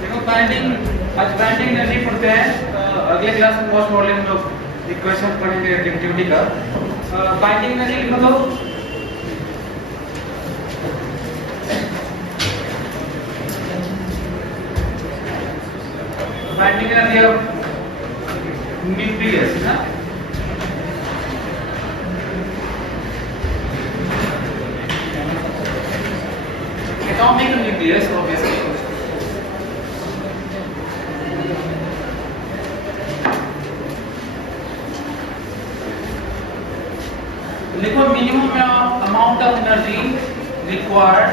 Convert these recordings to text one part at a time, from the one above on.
देखो बाइंडिंग, आज binding energy पढ़ते हैं। अगले क्लास में मोस्ट प्रॉब्लम हम लोग इक्वेशन पढ़ेंगे रिलेटिविटी का। बाइंडिंग एनर्जी लिख दो। बाइंडिंग एनर्जी ऑफ न्यूक्लियस ना, एटॉमिक न्यूक्लियस ऑब्वियसली। लिखो minimum amount of energy required,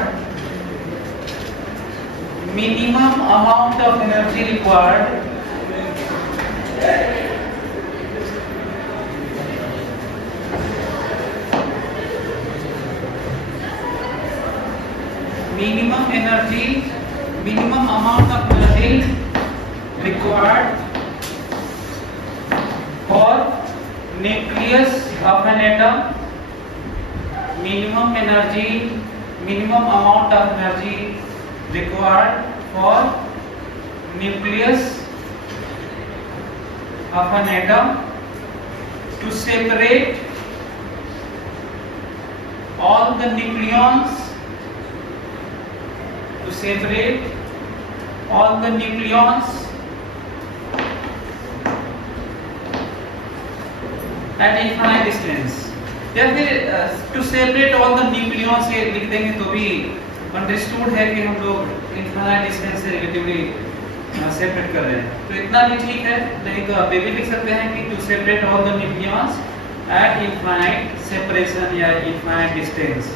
minimum amount of energy required minimum amount of energy required for nucleus of an atom, minimum amount of energy required for nucleus of an atom to separate all the nucleons, at infinite distance। या फिर to separate all the nucleons से लिख देंगे तो भी understood है कि हम लोग इनफाइनाइट डिस्टेंस से रिलेटिवली सेपरेट कर रहे हैं, तो इतना भी ठीक है। नहीं तो आप ये भी लिख सकते हैं कि to separate all the nucleons at infinite separation या infinite distance।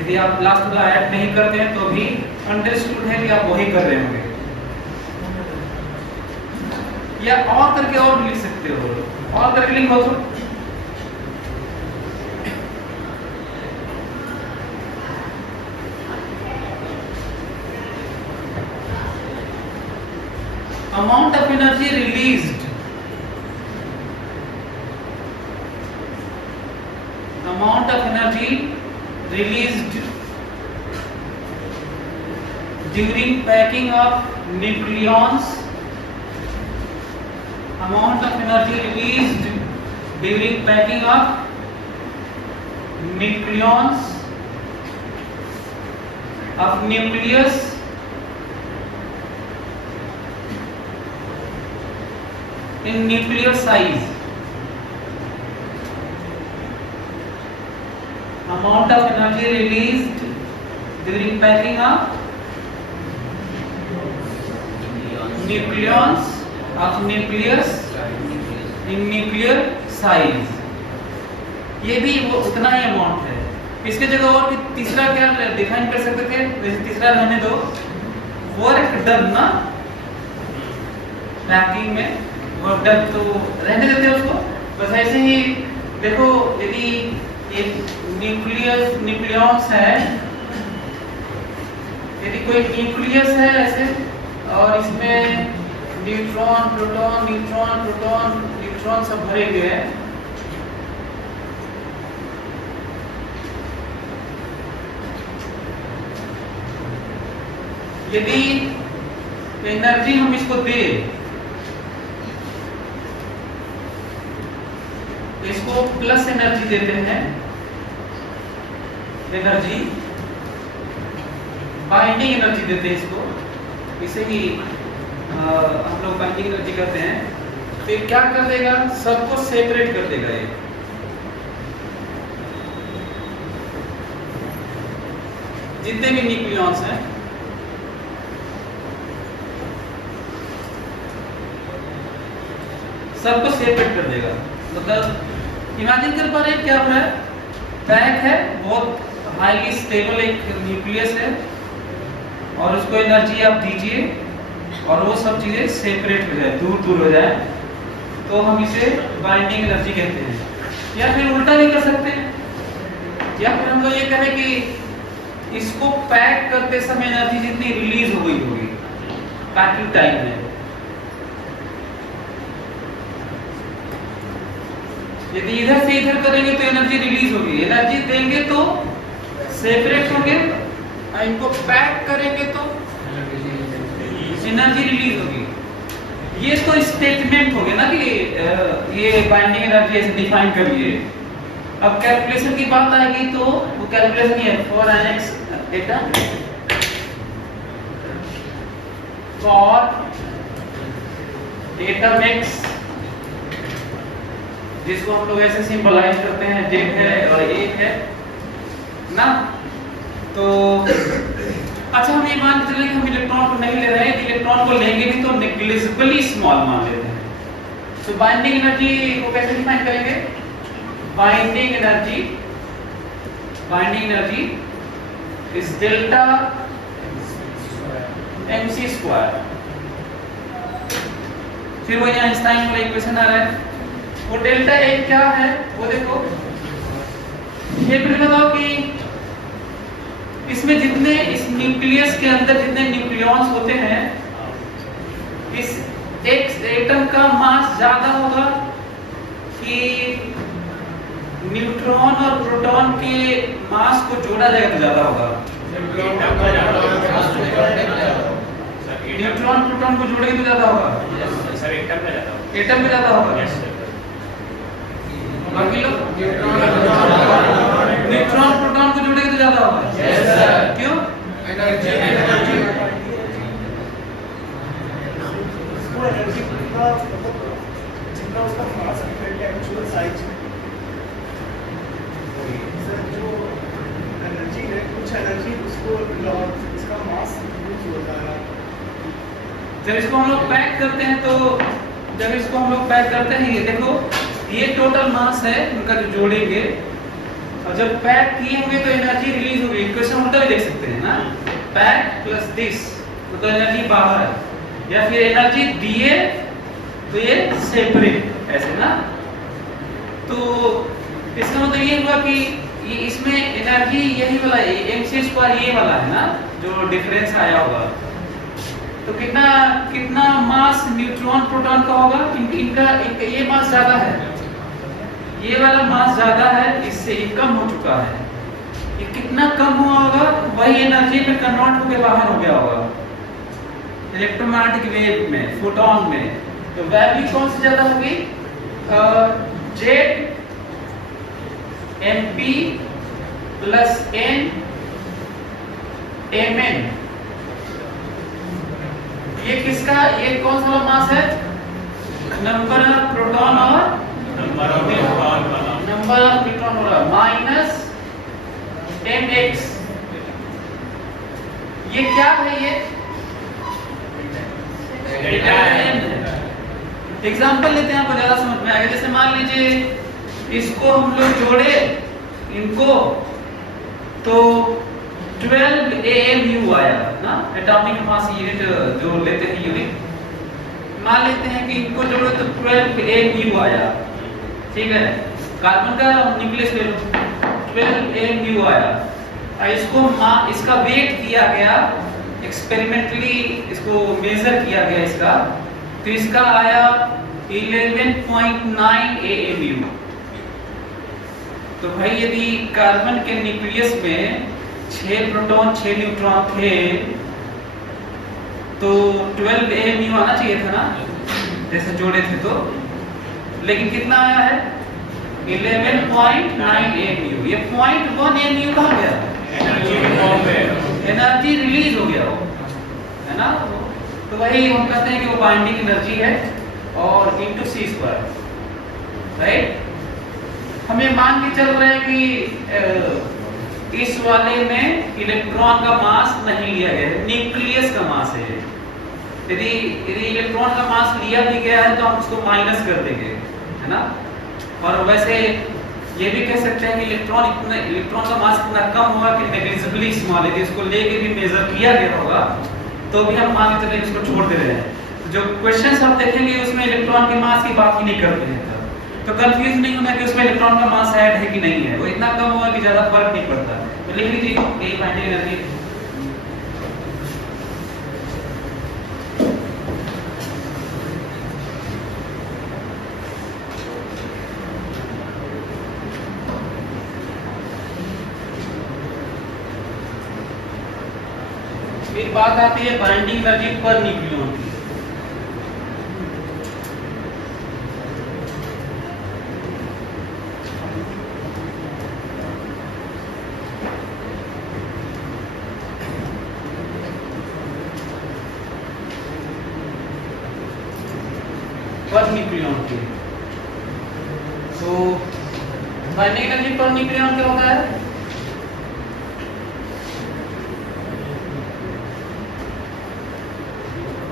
यदि आप लास्ट वाला ऐड नहीं करते हैं तो भी अंडरस्टूड है कि आप वही कर रहे होंगे। या और करके और लिख सकते हो, और करके लिखो तो amount of energy released, amount of energy released during packing of nucleons, amount of energy released during packing of nucleons of nucleus in nuclear size, amount of energy released during packing of nucleons of nucleus in nuclear size। ये भी वो उतना ही amount है। इसके जगह और भी तीसरा क्या डिफाइन कर सकते थे, वैसे तीसरा रहने दो, वर्क डन ना पैकिंग में, वर्क डन तो रहने देते हैं उसको। बस ऐसे ही देखो, यदि ये न्यूक्लियस है, यदि कोई न्यूक्लियस है ऐसे और इसमें neutron proton neutron proton neutron सब भरे हुए हैं, यदि एनर्जी हम इसको दे, इसको प्लस एनर्जी देते हैं, एनर्जी बाइंडिंग एनर्जी देते हैं इसको, इसे ही हम लोग बाइंडिंग एनर्जी करते हैं। फिर क्या कर देगा, सबको सेपरेट कर देगा। ये जितने भी न्यूक्लियॉन्स हैं सबको सेपरेट कर देगा। मतलब इमेजिन कर पा रहे हैं क्या हो रहा है, पैक है, बहुत हाईली स्टेबल एक न्यूक्लियस है और उसको एनर्जी आप दीजिए और वो सब चीजें सेपरेट हो जाए, दूर दूर हो जाए, तो हम इसे बाइंडिंग एनर्जी कहते हैं। या फिर उल्टा भी कर सकते हैं, या फिर हम लोग ये कहें कि इसको पैक करते समय एनर्जी जितनी रिलीज हो गई होगी पैकिंग टाइम में, यदि इधर से इधर करेंगे तो एनर्जी रिलीज होगी, एनर्जी देंगे तो सेपरेट होंगे, इनको पैक करेंगे तो एनर्जी रिलीज होगी। ये तो स्टेटमेंट हो गया ना कि ये बाइंडिंग एनर्जी ऐसे डिफाइन करिए। अब कैलकुलेशन की बात आएगी तो वो कैलकुलेशन ही है for an X atom for atom X, जिसको हम लोग ऐसे सिंबलाइज करते हैं, Z है और एक है ना। तो अच्छा हम ये मान के चलें कि हम इलेक्ट्रॉन को नहीं ले रहे हैं, इलेक्ट्रॉन को लेंगे भी तो नेग्लिजिबली स्मॉल मान लेते हैं। तो बाइंडिंग एनर्जी को कैसे डिफाइन करेंगे? Binding energy is delta mc square. फिर वो यहाँ आइंस्टाइन वाला इक्वेशन आ रहा है, वो डेल्टा एक क्या है वो देखो। ये फिर बताओ कि इसमें जितने इस न्यूक्लियस के अंदर जितने न्यूक्लियॉन्स होते हैं, इस एक एटम का मास ज्यादा होगा कि न्यूट्रॉन और प्रोटॉन के मास को जोड़ा जाएगा तो ज्यादा होगा? न्यूट्रॉन प्रोटॉन को जोड़ेंगे तो ज्यादा होगा सर, एटम में ज्यादा होगा। बाकी लोग न्यूट्रॉन प्रोटॉन को जोड़ेंगे तो ज्यादा होगा। क्यों? एनर्जी जितना उसका मास डिफरेंट है एक्चुअल साइज में। सर जो एनर्जी है, कुछ एनर्जी उसको इसका मास यूज होता है। जब इसको हम लोग पैक करते हैं तो जब इसको हम लोग पैक करते हैं, ये देखो ये टोटल मास है उनका जो जोड़ेंगे, और जब पैक किए होंगे तो एनर्जी रिलीज होगी। इक्वेशन उल्टा भी देख सकते हैं ना, पैक प्लस दिस तो एनर्जी बाहर है, या फिर एनर्जी दिए तो ये सेपरेट ऐसे ना। तो इसका मतलब ये हुआ कि ये इसमें एनर्जी यही वाला mc स्क्वायर ये वाला है ना जो डिफरेंस आया होगा। तो कितना मास न्यूट्रॉन प्रोटॉन का होगा? इनका ये मास ज्यादा है, ये वाला मास ज्यादा है, इससे ये कम हो चुका है। ये कितना कम हुआ होगा? वही एनर्जी में कन्वर्ट होकर बाहर हो गया होगा इलेक्ट्रोमैग्नेटिक वेव में, फोटॉन में। तो वैल्यू कौन सी ज्यादा होगी? Z mp plus n mn। ये किसका, ये कौन सा मास है? नंबर ऑफ प्रोटॉन और नंबर ऑफ न्यूट्रॉन वाला माइनस mx। ये क्या है? ये एग्जाम्पल लेते हैं, आपको ज्यादा समझ में आएगा। जैसे मान लीजिए इसको हम लोग जोड़े इनको तो 12 AMU आया ना, एटॉमिक मास यूनिट जो लेते हैं यूनिट। मान लेते हैं कि इनको जोड़े तो 12 AMU आया, ठीक है। कार्बन का न्यूक्लियस ले लो, 12 AMU आया। इसका वेट दिया गया, एक्सपेरिमेंटली इसको मेजर किया गया इसका, तो इसका आया 11.9 AMU। तो भाई यदि कार्बन के न्यूक्लियस में 6 प्रोटॉन 6 न्यूट्रॉन थे तो 12 AMU आना चाहिए था ना, जैसे जोड़े थे तो। लेकिन कितना आया है? 11.9 AMU। ये 0.1 AMU कहाँ गया? एनर्जी रिलीज हो गया वो, है ना। तो वही हम कहते हैं कि वो बाइंडिंग एनर्जी है और इनटू c स्क्वायर, राइट। हम ये मान के चल रहे हैं कि इस वाले में इलेक्ट्रॉन का मास नहीं लिया गया है, न्यूक्लियस का मास है। यदि इलेक्ट्रॉन का मास लिया भी गया है तो हम उसको माइनस कर देंगे, है ना। और वैसे ये भी कह सकते हैं कि इलेक्ट्रॉन का मास इतना कम होगा कि नेग्लिजिबली स्मॉल है, इसको लेके भी मेजर किया गया होगा तो भी हम मान के चले इसको छोड़ दे रहे हैं। जो क्वेश्चंस आप देखेंगे उसमें इलेक्ट्रॉन के मास की बात ही नहीं करते हैं, तो कंफ्यूज नहीं होना कि उसमें इलेक्ट्रॉन का मास ऐड है कि नहीं है। वो इतना कम होगा कि ज्यादा फर्क नहीं पड़ता। तो लिख लीजिए यही बाइंडिंग एनर्जी। फिर बात आती है बाइंडिंग एनर्जी पर न्यूक्लियन की। पर न्यूक्लियन की तो बाइंडिंग एनर्जी पर न्यूक्लियन क्या होता है?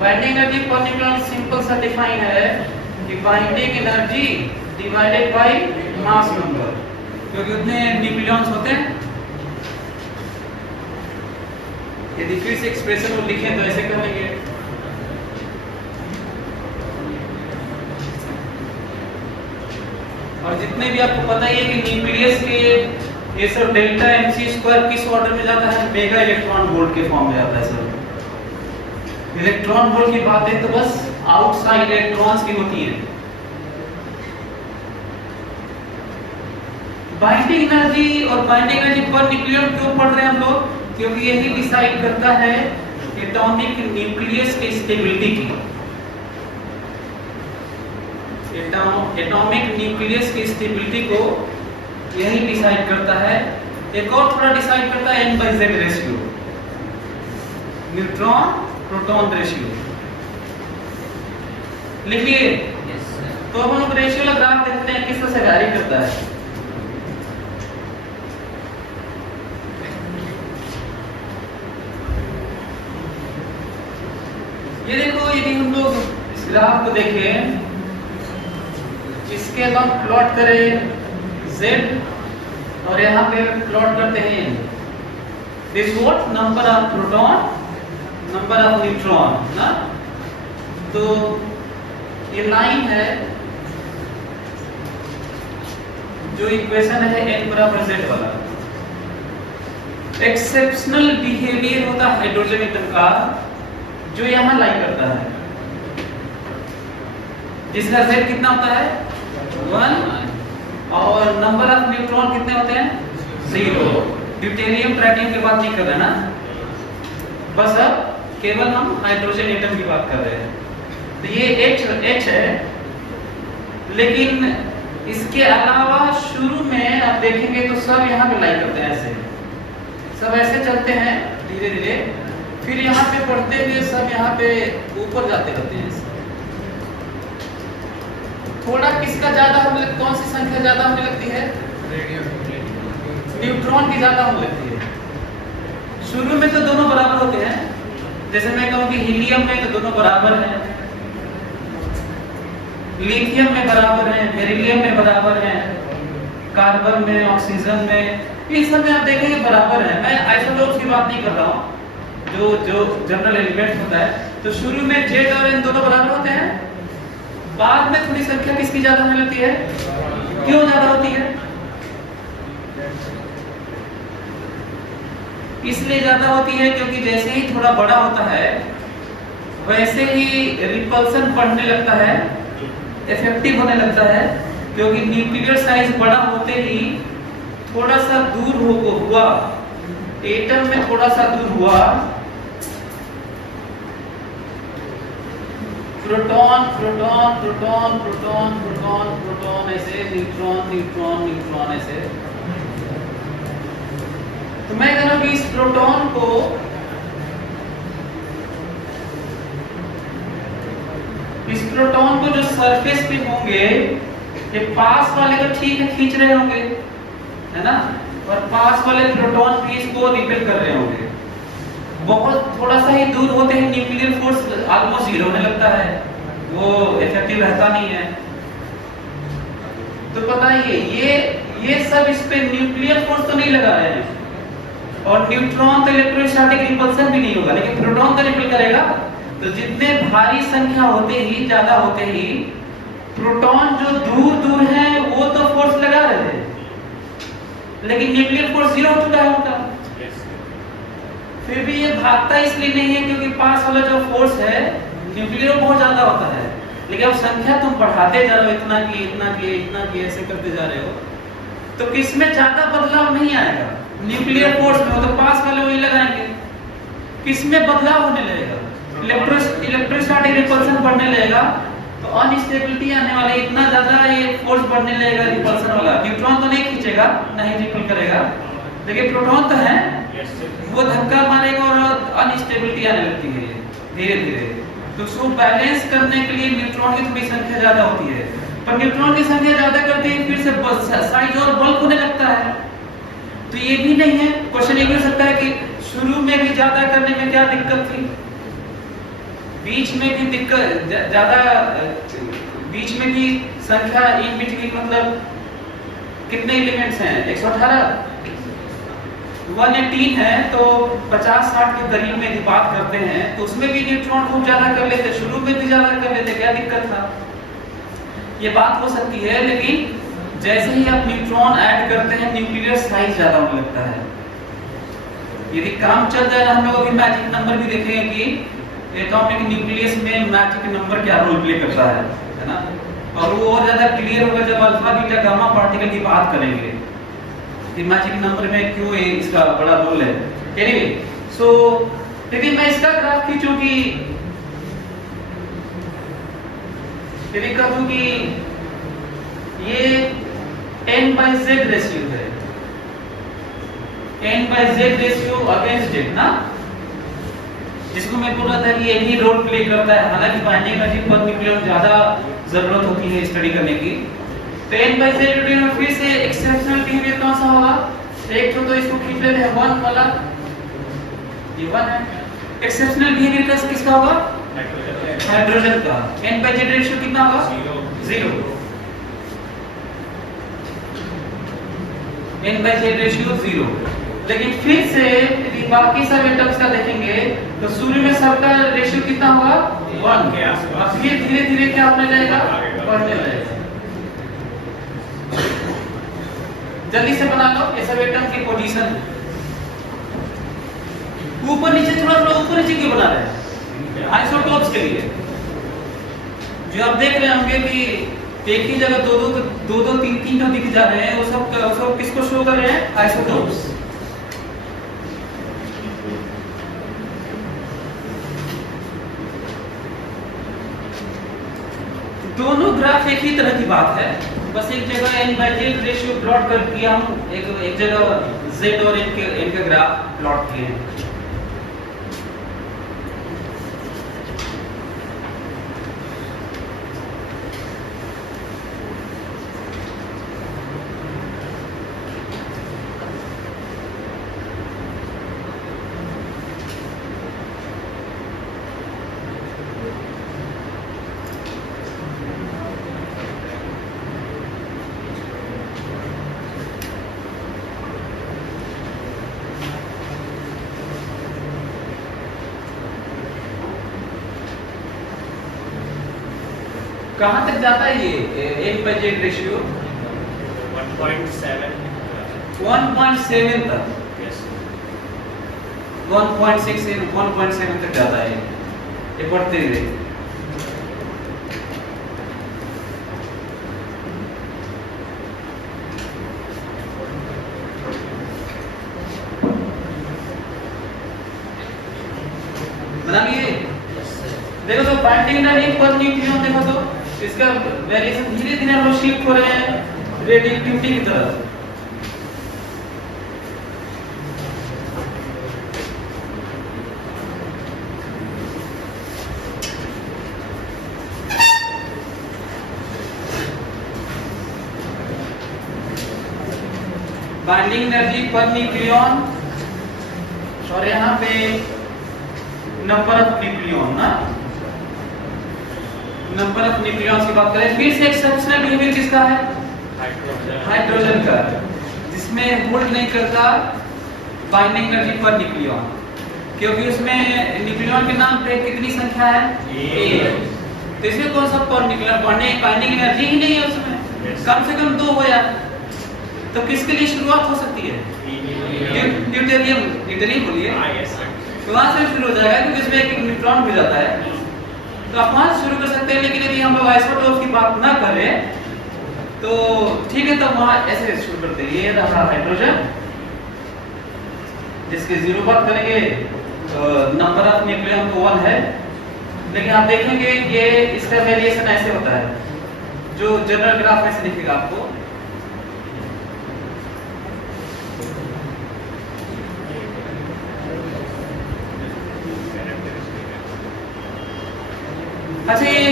Binding energy per nucleon simple सा डिफाइन है कि binding energy divided by mass number, क्योंकि उतने न्यूक्लियॉन्स होते हैं। यदि फिर से एक्सप्रेशन को लिखें तो ऐसे कर लेंगे, और जितने भी आपको पता ही है कि न्यूक्लियस के ये सब डेल्टा mc स्क्वायर किस ऑर्डर में जाता है? मेगा इलेक्ट्रॉन वोल्ट के फॉर्म में जाता है सर। इलेक्ट्रॉन वोल्ट की बातें तो बस आउटसाइड इलेक्ट्रॉन्स की होती है। बाइंडिंग एनर्जी और बाइंडिंग एनर्जी पर न्यूक्लियन क्यों पढ़ रहे हैं हम लोग? क्योंकि यही डिसाइड करता है एटॉमिक न्यूक्लियस की स्टेबिलिटी की। एटॉमिक न्यूक्लियस की स्टेबिलिटी को यही डिसाइड करता है। एक और थोड़ा डिसाइड करता है n/z ratio, neutron proton ratio. लिखिए तो हम लोग रेशियो का ग्राफ देखते हैं किस तरह से वैरी करता है। ये देखो, यदि हम लोग इस ग्राफ को देखें, इसके हम प्लॉट करें z और यहाँ पे प्लॉट करते हैं this what number of proton, number of neutron ना। तो ये लाइन है जो इक्वेशन है n बराबर z वाला। एक्सेप्शनल बिहेवियर होता है हाइड्रोजन एटम का जो यहाँ लाई करता है, जिसका z कितना होता है 1 और नंबर ऑफ न्यूट्रॉन कितने होते हैं 0। ड्यूटेरियम ट्राइटियम की बात नहीं कर रहे ना, बस अब केवल हम हाइड्रोजन एटम की बात कर रहे हैं। तो ये H है, लेकिन इसके अलावा शुरू में आप देखेंगे तो सब यहाँ पे लाई करते हैं, ऐसे सब ऐसे चलते हैं धीरे धीरे, फिर यहाँ पे पढ़ते हुए सब यहाँ पे ऊपर जाते रहते हैं। थोड़ा किसका ज्यादा होने लगता, कौन सी संख्या ज्यादा होने लगती है? न्यूट्रॉन की ज्यादा होने लगती है। शुरू में तो दोनों बराबर होते हैं, जैसे मैं कहूँ कि हीलियम में तो दोनों बराबर हैं, लिथियम में बराबर हैं, बेरिलियम में बराबर हैं, कार्बन में, ऑक्सीजन में, ये सब में आप देखेंगे बराबर है। मैं आइसोटोप्स की बात नहीं कर रहा हूँ, जो जनरल एलिमेंट होता है। तो शुरू में Z और N दोनों बराबर होते हैं, बाद में थोड़ी संख्या किसकी ज्यादा होने लगती है? क्यों ज्यादा होती है? इसलिए ज्यादा होती है क्योंकि जैसे ही थोड़ा बड़ा होता है वैसे ही रिपल्सन बढ़ने लगता है, इफेक्टिव होने लगता है, क्योंकि न्यूक्लियर साइज बड़ा होते ही थोड़ा सा दूर हुआ, एटम में थोड़ा सा दूर हुआ, proton proton proton proton proton proton ऐसे, न्यूट्रॉन न्यूट्रॉन न्यूट्रॉन ऐसे। तो मैं कह रहा हूं कि इस प्रोटॉन को जो सरफेस पे होंगे, ये पास वाले तो ठीक है खींच रहे होंगे, है ना, और पास वाले प्रोटॉन भी इसको रिपेल कर रहे होंगे। बहुत थोड़ा सा ही दूर होते हैं न्यूक्लियर फोर्स ऑलमोस्ट जीरो होने लगता है, वो इफेक्टिव रहता नहीं है। तो बताइए ये सब इस पे न्यूक्लियर फोर्स तो नहीं लगा रहे हैं, और न्यूट्रॉन तो इलेक्ट्रोस्टैटिक रिपल्सन भी नहीं होगा, लेकिन प्रोटॉन तो रिपेल करेगा। तो जितने भारी संख्या होते ही, ज्यादा होते ही, प्रोटॉन जो दूर दूर है वो तो फोर्स लगा रहे हैं, लेकिन न्यूक्लियर फोर्स जीरो हो चुका है उनका। फिर भी ये भागता इसलिए नहीं है क्योंकि पास वाला जो फोर्स है न्यूक्लियर बहुत ज्यादा होता है, लेकिन अब संख्या तुम बढ़ाते जा रहे हो, इतना की इतना की इतना की ऐसे करते जा रहे हो, तो किसमें ज्यादा बदलाव नहीं आएगा? न्यूक्लियर फोर्स में, तो पास वाले वही लगाएंगे। किसमें बदलाव होने लगेगा, इलेक्ट्रोस्टैटिक रिपल्सन बढ़ने लगेगा, तो अनस्टेबिलिटी आने वाली, इतना ज्यादा ये फोर्स बढ़ने लगेगा रिपल्सन वाला। न्यूट्रॉन तो नहीं खींचेगा, नहीं रिपल करेगा, लेकिन प्रोटॉन तो है, वो धक्का मारेगा और अनस्टेबिलिटी आने लगती है धीरे धीरे। तो उसको बैलेंस करने के लिए न्यूट्रॉन की थोड़ी संख्या ज्यादा होती है, पर न्यूट्रॉन की संख्या ज्यादा करते ही फिर से साइज और बल्क होने लगता है। तो ये भी नहीं है। क्वेश्चन ये भी हो सकता है कि शुरू में भी ज्यादा करने में क्या दिक्कत थी, बीच में भी दिक्कत ज्यादा, बीच में भी संख्या इन बिटवीन मतलब कितने एलिमेंट्स हैं, 118 118 है, तो 50-60 के करीब में यदि बात करते हैं तो उसमें भी न्यूट्रॉन खूब ज्यादा कर लेते, शुरू में भी ज्यादा कर लेते, क्या दिक्कत था, ये बात हो सकती है। लेकिन जैसे ही आप न्यूट्रॉन ऐड करते हैं न्यूक्लियर साइज ज्यादा होने लगता है। यदि काम चल जाए, हम लोग अभी मैजिक नंबर भी देखेंगे कि एटॉमिक न्यूक्लियस में मैजिक नंबर क्या रोल प्ले करता है ना, और वो और ज्यादा क्लियर होगा जब अल्फा बीटा गामा पार्टिकल की बात करेंगे कि मैजिक नंबर में क्यों इसका बड़ा रोल है। एनीवे, सो यदि मैं इसका ग्राफ खींचूं कि यदि कहूं कि ये n/z रेशियो है, n/z रेशियो अगेंस्ट z ना, जिसको मैं बोला था कि यही रोल प्ले करता है। हालांकि बाइंडिंग एनर्जी पर न्यूक्लियन ज्यादा जरूरत होती है स्टडी करने की। तो n/z रेडियन में फिर से एक्सेप्शनल बिहेवियर कौन सा होगा, एक तो इसको खींच लेते हैं 1 वाला, ये 1 है। एक्सेप्शनल बिहेवियर किसका होगा, हाइड्रोजन का। n/z रेशियो कितना होगा, 0। n/z ratio 0। लेकिन फिर से यदि बाकी सब एटम्स का देखेंगे तो शुरू में सबका रेशियो कितना होगा, 1 के आसपास, और फिर धीरे धीरे क्या होने लगेगा, बढ़ने लगेगा। जल्दी से बना लो ये सब एटम की पोजीशन। ऊपर नीचे थोड़ा ऊपर नीचे क्यों बना रहे हैं, आइसोटोप्स के लिए। जो आप देख रहे होंगे कि एक ही जगह दो तीन तो दिख जा रहे हैं, वो सब किसको शो कर रहे हैं, आइसोटोप्स। दोनों ग्राफ एक ही तरह की बात है, बस एक जगह n/z रेशियो प्लॉट कर किया हम, एक जगह z और n के ग्राफ प्लॉट किए हैं। कहां तक जाता है ये n/z रेशियो, 1.7 तक, 1.6 से 1.7 तक जाता है ये बढ़ते हुए। बना लिए, देखो तो बाइंडिंग एनर्जी पर न्यूक्लियन देखो तो इसका वेरिएशन धीरे धीरे हम लोग शिफ्ट हो रहे हैं रेडियोएक्टिविटी की तरफ। बाइंडिंग एनर्जी पर न्यूक्लियन और यहाँ पे नंबर ऑफ न्यूक्लियन ना, नंबर ऑफ न्यूक्लियॉन्स की बात करें, फिर से एक्सेप्शनल बिहेवियर किसका है, हाइड्रोजन का, जिसमें होल्ड नहीं करता बाइंडिंग एनर्जी पर न्यूक्लियॉन, क्योंकि उसमें न्यूक्लियॉन के नाम पे कितनी संख्या है, एक। तो इसमें कौन सा पर न्यूक्लियॉन बाइंडिंग एनर्जी ही नहीं है उसमें, कम से कम 2 हो यार। तो किसके लिए शुरुआत हो सकती है, ड्यूटेरियम बोलिए, तो वहां से शुरू हो जाएगा क्योंकि इसमें एक न्यूट्रॉन भी जाता है, तो आप वहां से शुरू कर सकते हैं। लेकिन यदि हम लोग आइसोटोप्स की बात ना करें तो ठीक है, तो वहां ऐसे शुरू करते हैं। ये रहा हाइड्रोजन, जिसके 0 बात करेंगे नंबर ऑफ न्यूक्लियन तो 1 है, लेकिन आप देखेंगे ये इसका वेरिएशन ऐसे होता है, जो जनरल ग्राफ में से दिखेगा आपको। अच्छा, ये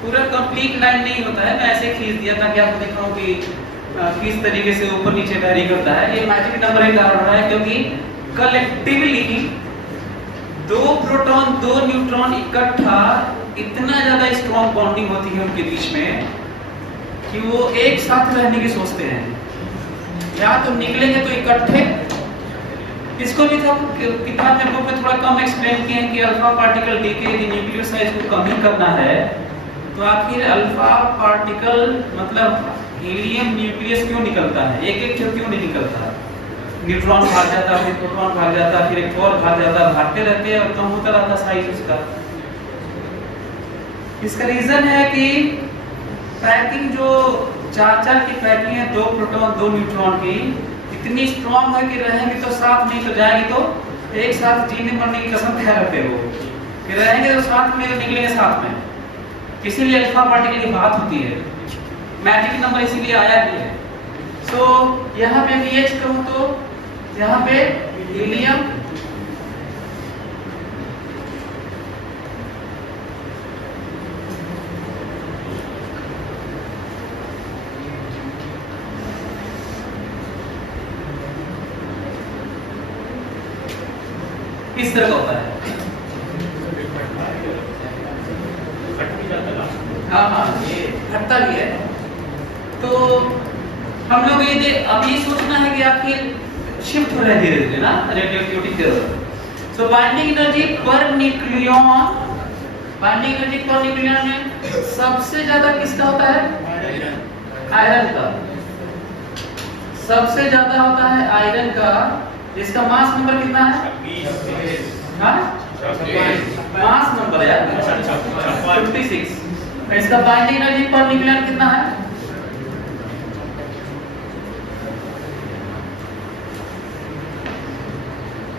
पूरा कंप्लीट लाइन नहीं होता है, मैं ऐसे खींच दिया ताकि आपको दिखाऊं कि किस तरीके से ऊपर नीचे वैरी करता है। ये मैजिक नंबर के कारण हो रहा है क्योंकि कलेक्टिवली 2 प्रोटॉन 2 न्यूट्रॉन इकट्ठा इतना ज्यादा स्ट्रॉन्ग बॉन्डिंग होती है उनके बीच में कि वो एक साथ रहने की सोचते हैं, या तो निकलेंगे तो इकट्ठे। इसको भी तो किताब में बुक में थोड़ा कम एक्सप्लेन किए हैं कि अल्फा पार्टिकल डीके यदि न्यूक्लियर साइज को कम ही करना है तो आखिर अल्फा पार्टिकल मतलब हीलियम न्यूक्लियस क्यों निकलता है, एक क्यों नहीं निकलता। न्यूट्रॉन भाग जाता, फिर प्रोटॉन भाग जाता, फिर एक और भाग जाता, भागते रहते हैं और कम होता रहता साइज उसका। इसका रीजन है कि पैकिंग जो 4 की पैकिंग है 2 प्रोटॉन 2 न्यूट्रॉन की इतनी स्ट्रॉन्ग है कि रहेंगे तो साथ, नहीं तो जाएंगे तो एक साथ जीने मरने की कसम खा रहे हो कि रहेंगे तो साथ में, निकलेंगे साथ में। इसीलिए अल्फा पार्टिकल की बात होती है, मैजिक नंबर इसीलिए आया भी है। सो यहाँ पे भी एच कहूँ तो यहाँ पे हीलियम इस तरह का होता है। हाँ, ये घटता भी है। तो हम लोग ये अब ये सोचना है कि आखिर शिफ्ट हो रहा है धीरे धीरे ना रेडियोएक्टिविटी की तरफ। So binding energy per nucleon, binding energy per nucleon में सबसे ज्यादा किसका होता है? आयरन का। सबसे ज्यादा होता है आयरन का, जिसका मास नंबर कितना है? हाँ, मास नंबर है यार 56। इसका बाइंडिंग एनर्जी पर न्यूक्लियन कितना है?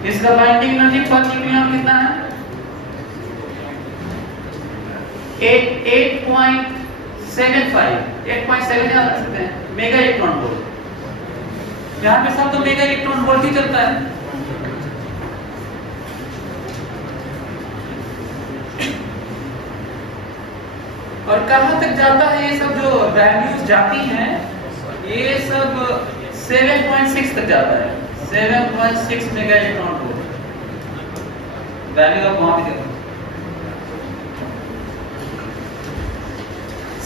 इसका बाइंडिंग एनर्जी पर न्यूक्लियन कितना है? 8.7 याद रख सकते हैं, मेगा इलेक्ट्रॉन वोल्ट। यहाँ पे सब तो मेगा इलेक्ट्रॉन वोल्ट ही चलता है। और कहां तक जाता है ये सब जो वैल्यूज जाती हैं, ये सब 7.6 तक जाता है। 7.6 मेगा इलेक्ट्रॉन वोल्ट वैल्यू आप वहां भी देखो।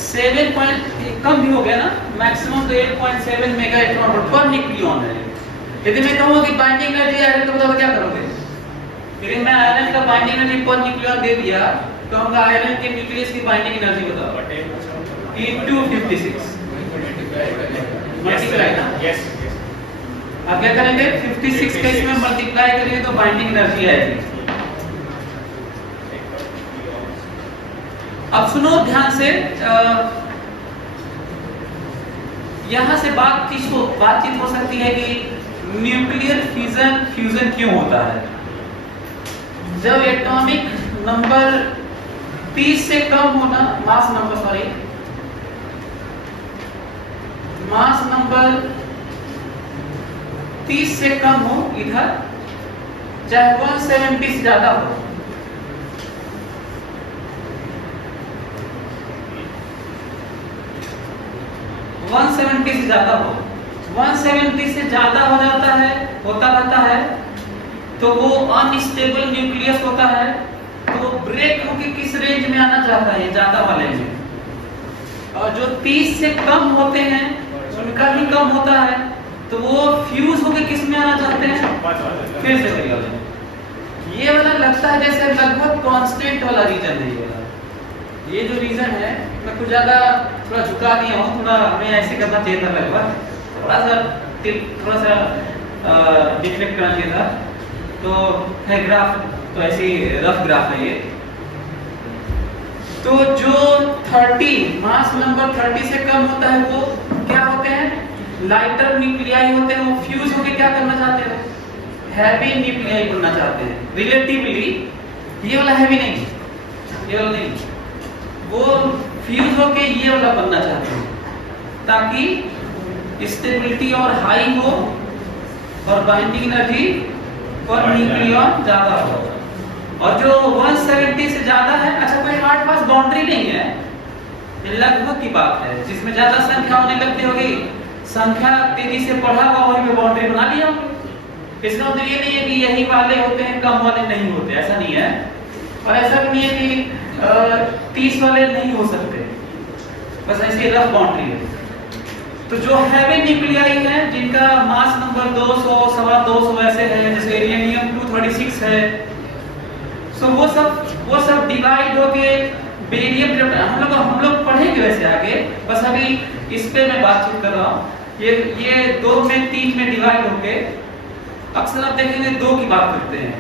7 कम भी हो गया ना, मैक्सिमम तो 8.7 mega electron volt per nucleon है। यदि मैं कहूंगा कि बाइंडिंग एनर्जी आयरन का बताओ क्या करोगे? यदि मैं आयरन का बाइंडिंग एनर्जी पर न्यूक्लियन दे दिया तो हम आयरन के न्यूक्लियस की बाइंडिंग एनर्जी बताओ इनटू 56 मल्टीप्लाई ना। यस, अब क्या करेंगे? 56 के इसमें मल्टीप्लाई करेंगे तो बाइंडिंग एनर्जी आएगी। अब सुनो ध्यान से, यहां से बातचीत हो सकती है कि न्यूक्लियर फ्यूजन क्यों होता है। जब एटॉमिक नंबर 30 से कम होना, मास नंबर 30 से कम हो इधर, चाहे 170 से ज्यादा हो, से ज्यादा हो, 170 से ज्यादा हो जाता है, होता रहता है, तो वो अनस्टेबल न्यूक्लियस होता है। तो ब्रेक होके किस रेंज में आना चाहता है? ज्यादा वाले में। और जो 30 से कम होते हैं उनका भी कम होता है, तो वो फ्यूज होके किस में आना चाहते हैं? फिर से करिए, ये वाला लगता है जैसे लगभग कांस्टेंट वाला रीजन है। ये जो रीजन है, मैं कुछ ज्यादा थोड़ा झुका दिया हूँ, थोड़ा हमें ऐसे करना चाहिए था, लगभग थोड़ा सा डिफ्लेक्ट करना चाहिए था। तो है ग्राफ तो ऐसे रफ ग्राफ है ये। तो जो 30 मास नंबर 30 से कम होता है वो क्या होते हैं? लाइटर न्यूक्लियाई होते हैं। वो फ्यूज होके क्या करना चाहते हैं? हैवी न्यूक्लियाई बनना चाहते हैं, रिलेटिवली ये वाला हैवी नहीं, ये वाला नहीं, वो फ्यूज होके ये वाला बनना चाहते हैं ताकि स्टेबिलिटी और हाई हो और बाइंडिंग एनर्जी पर न्यूक्लियॉन ज्यादा हो। और जो 170 से ज्यादा है, अच्छा कोई हार्ड फास्ट बाउंड्री नहीं है, ये लगभग की बात है, जिसमें ज्यादा संख्या होने लगती होगी, संख्या तेजी से बढ़ा हुआ वहीं पे बाउंड्री बना लिया होगा। इसका मतलब ये नहीं है कि यही वाले होते हैं कम वाले नहीं होते, ऐसा नहीं है। और ऐसा भी नहीं है कि 30 वाले नहीं हो सकते, बस ऐसी रफ बाउंड्री है। तो जो हैवी न्यूक्लियाई हैं जिनका मास नंबर 200 सवा 200 ऐसे है, जैसे यूरेनियम 236 है, सो वो सब डिवाइड होके बेरियम, हम लोग पढ़ेंगे वैसे आगे, बस अभी इस पे मैं बातचीत कर रहा हूँ। ये 2 में 3 में डिवाइड होके, अक्सर आप देखेंगे 2 की बात करते हैं,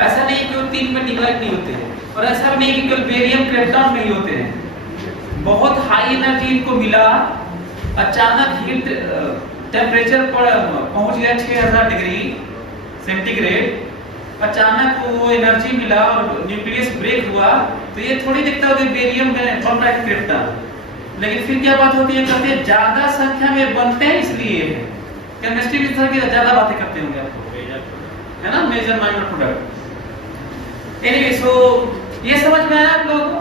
ऐसा नहीं कि वो 3 में डिवाइड नहीं होते हैं, और ऐसा भी नहीं कि केवल बेरियम क्रेप्टॉन नहीं होते हैं। बहुत हाई एनर्जी इनको मिला, अचानक हीट टेम्परेचर पर पहुंच गया 6000 डिग्री सेंटीग्रेड, अचानक वो एनर्जी मिला और न्यूक्लियस ब्रेक हुआ, तो ये थोड़ी दिखता होगा बेरियम में बन रहा है क्रिप्टॉन। लेकिन फिर क्या बात होती है, कहते हैं ज्यादा संख्या में बनते हैं, इसलिए केमिस्ट्री में तरह की ज्यादा बातें करते होंगे आपको, है ना, मेजर माइनर प्रोडक्ट। एनीवे, सो ये समझ में आया आप लोगों को,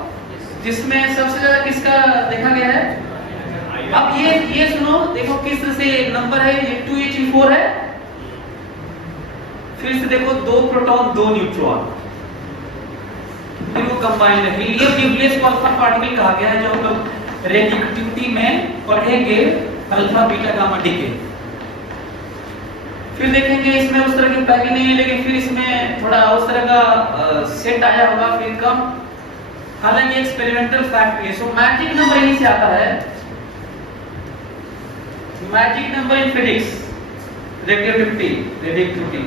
जिसमें सबसे ज्यादा किसका देखा गया है। अब ये सुनो, देखो किस तरह से नंबर है, ये 2He4 है, फिर से देखो 2 प्रोटॉन 2 न्यूट्रॉन, फिर वो कंबाइन है। हीलियम न्यूक्लियस को अल्फा पार्टिकल कहा गया है, जो हम लोग रेडियोएक्टिविटी में पढ़ेंगे, अल्फा बीटा गामा डीके। फिर देखेंगे इसमें उस तरह की पैकिंग नहीं है, लेकिन फिर इसमें थोड़ा उस तरह का सेट आया होगा, फिर कम, हालांकि एक्सपेरिमेंटल फैक्ट है। सो मैजिक नंबर यहीं से आता है, magic number in physics, radioactivity.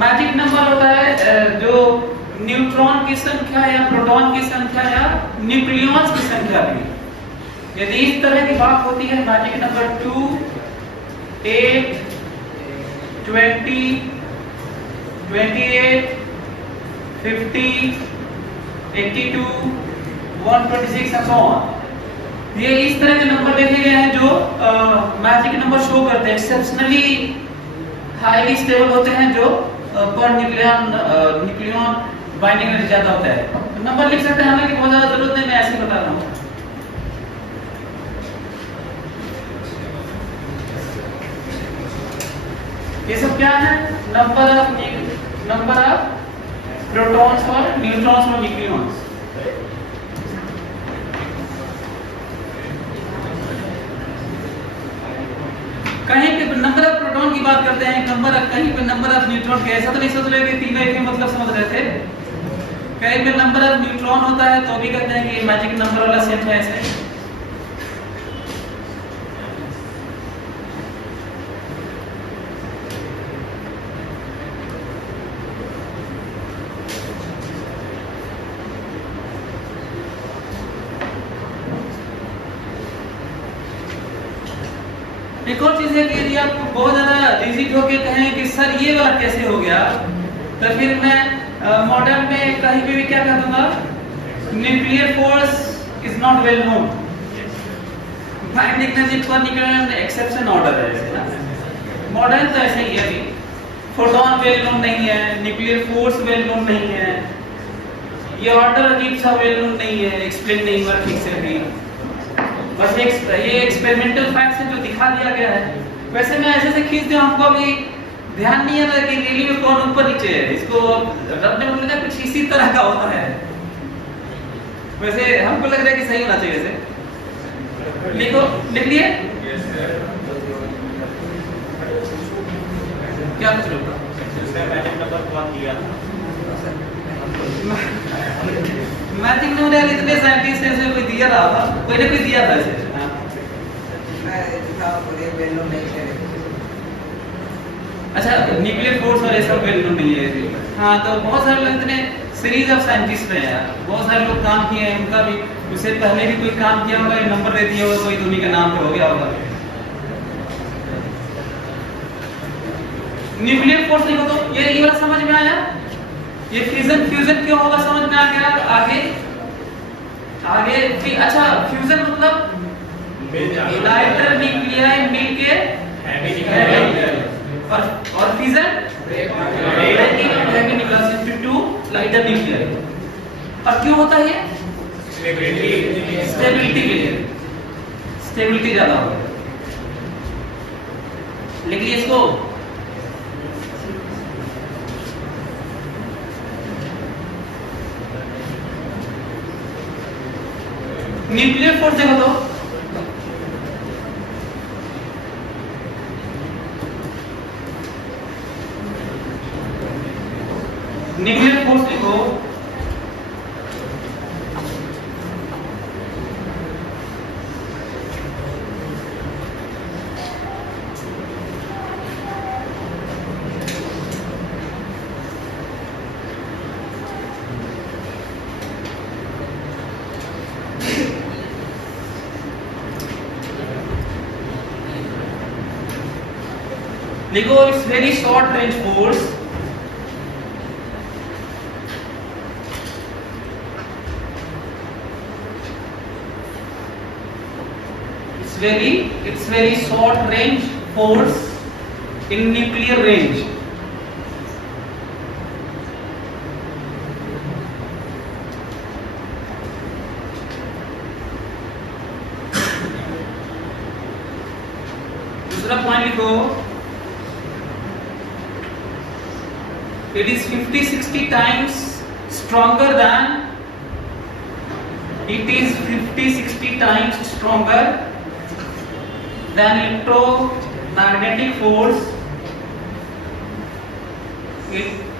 Magic number होता है जो न्यूट्रॉन की संख्या या प्रोटॉन की संख्या या न्यूक्लियॉन्स की संख्या भी, यदि इस तरह की बात होती है, magic number 2, 8, 20, 28, 50, 82, 126 and so on, ये इस तरह के नंबर देखे गए हैं जो मैजिक नंबर शो करते हैं, एक्सेप्शनली हाईली स्टेबल होते हैं, जो पर न्यूक्लियॉन बाइंडिंग एनर्जी ज्यादा होता है। नंबर लिख सकते हैं, हालांकि बहुत ज्यादा जरूरत नहीं, मैं ऐसे ही बता रहा हूँ। ये सब क्या है, नंबर ऑफ प्रोटॉन्स और न्यूट्रॉन्स और न्यूक्लियॉन्स। कहीं पे नंबर ऑफ प्रोटॉन की बात करते हैं, कहीं पे नंबर ऑफ न्यूट्रॉन के, ऐसा तो नहीं सोच रहे कि तीनों एक ही मतलब समझ रहे थे। कहीं पे नंबर ऑफ न्यूट्रॉन होता है तो भी कहते हैं कि मैजिक नंबर वाला सेट है ऐसे। एक और चीज है कि यदि आप बहुत ज्यादा रिजिड होके कहें कि सर ये वाला कैसे हो गया, तो फिर मैं मॉडल में कहीं पे भी क्या कह दूंगा, nuclear force is not well known, binding energy पर न्यूक्लियर एक्सेप्शन ऑर्डर है ऐसे ना, मॉडल तो ऐसे ही है। अभी फोटोन वेल नोन नहीं है, न्यूक्लियर फोर्स वेल नोन नहीं है, ये ऑर्डर अजीब सा वेल नोन नहीं है, एक्सप्लेन नहीं हुआ ठीक से भी, बस ये एक्सपेरिमेंटल फैक्ट्स है जो दिखा दिया गया है। वैसे मैं ऐसे से खींच दूं, हमको अभी ध्यान नहीं है कि रेली में कौन ऊपर नीचे है, इसको रबने में लगा कुछ इसी तरह का होता है। वैसे हमको लग रहा है कि सही होना चाहिए। वैसे लिखो, लिख लिए क्या कुछ लोग मैजिक नंबर इतने साइंटिस्ट ऐसे कोई दिया रहा था, कोई ने कोई दिया था ऐसे। अच्छा, न्यूक्लियर फोर्स और ये सब वेल नोन नहीं है। हाँ, तो बहुत सारे लोग इतने सीरीज ऑफ साइंटिस्ट हैं यार, बहुत सारे लोग काम किए हैं, उनका भी उससे पहले भी कोई काम किया होगा, नंबर दे दिया होगा, कोई उन्हीं का नाम पे हो गया होगा। न्यूक्लियर फोर्स लिखो तो ये वाला समझ में आया। ये फ्यूजन क्यों होगा समझ में आ गया। आगे फिर अच्छा फ्यूजन मतलब लाइटर न्यूक्लियाई मिलके और fission heavy nucleus into lighter nuclei. और क्यों होता है ये स्टेबिलिटी के लिए, स्टेबिलिटी ज्यादा होगा। लेकिन इसको न्यूक्लियर फोर्स देखो तो न्यूक्लियर फोर्स लिखो देखो it's very short range force. It's very short range force in nuclear range. दूसरा पॉइंट लिखो it is 50-60 times stronger than electromagnetic force.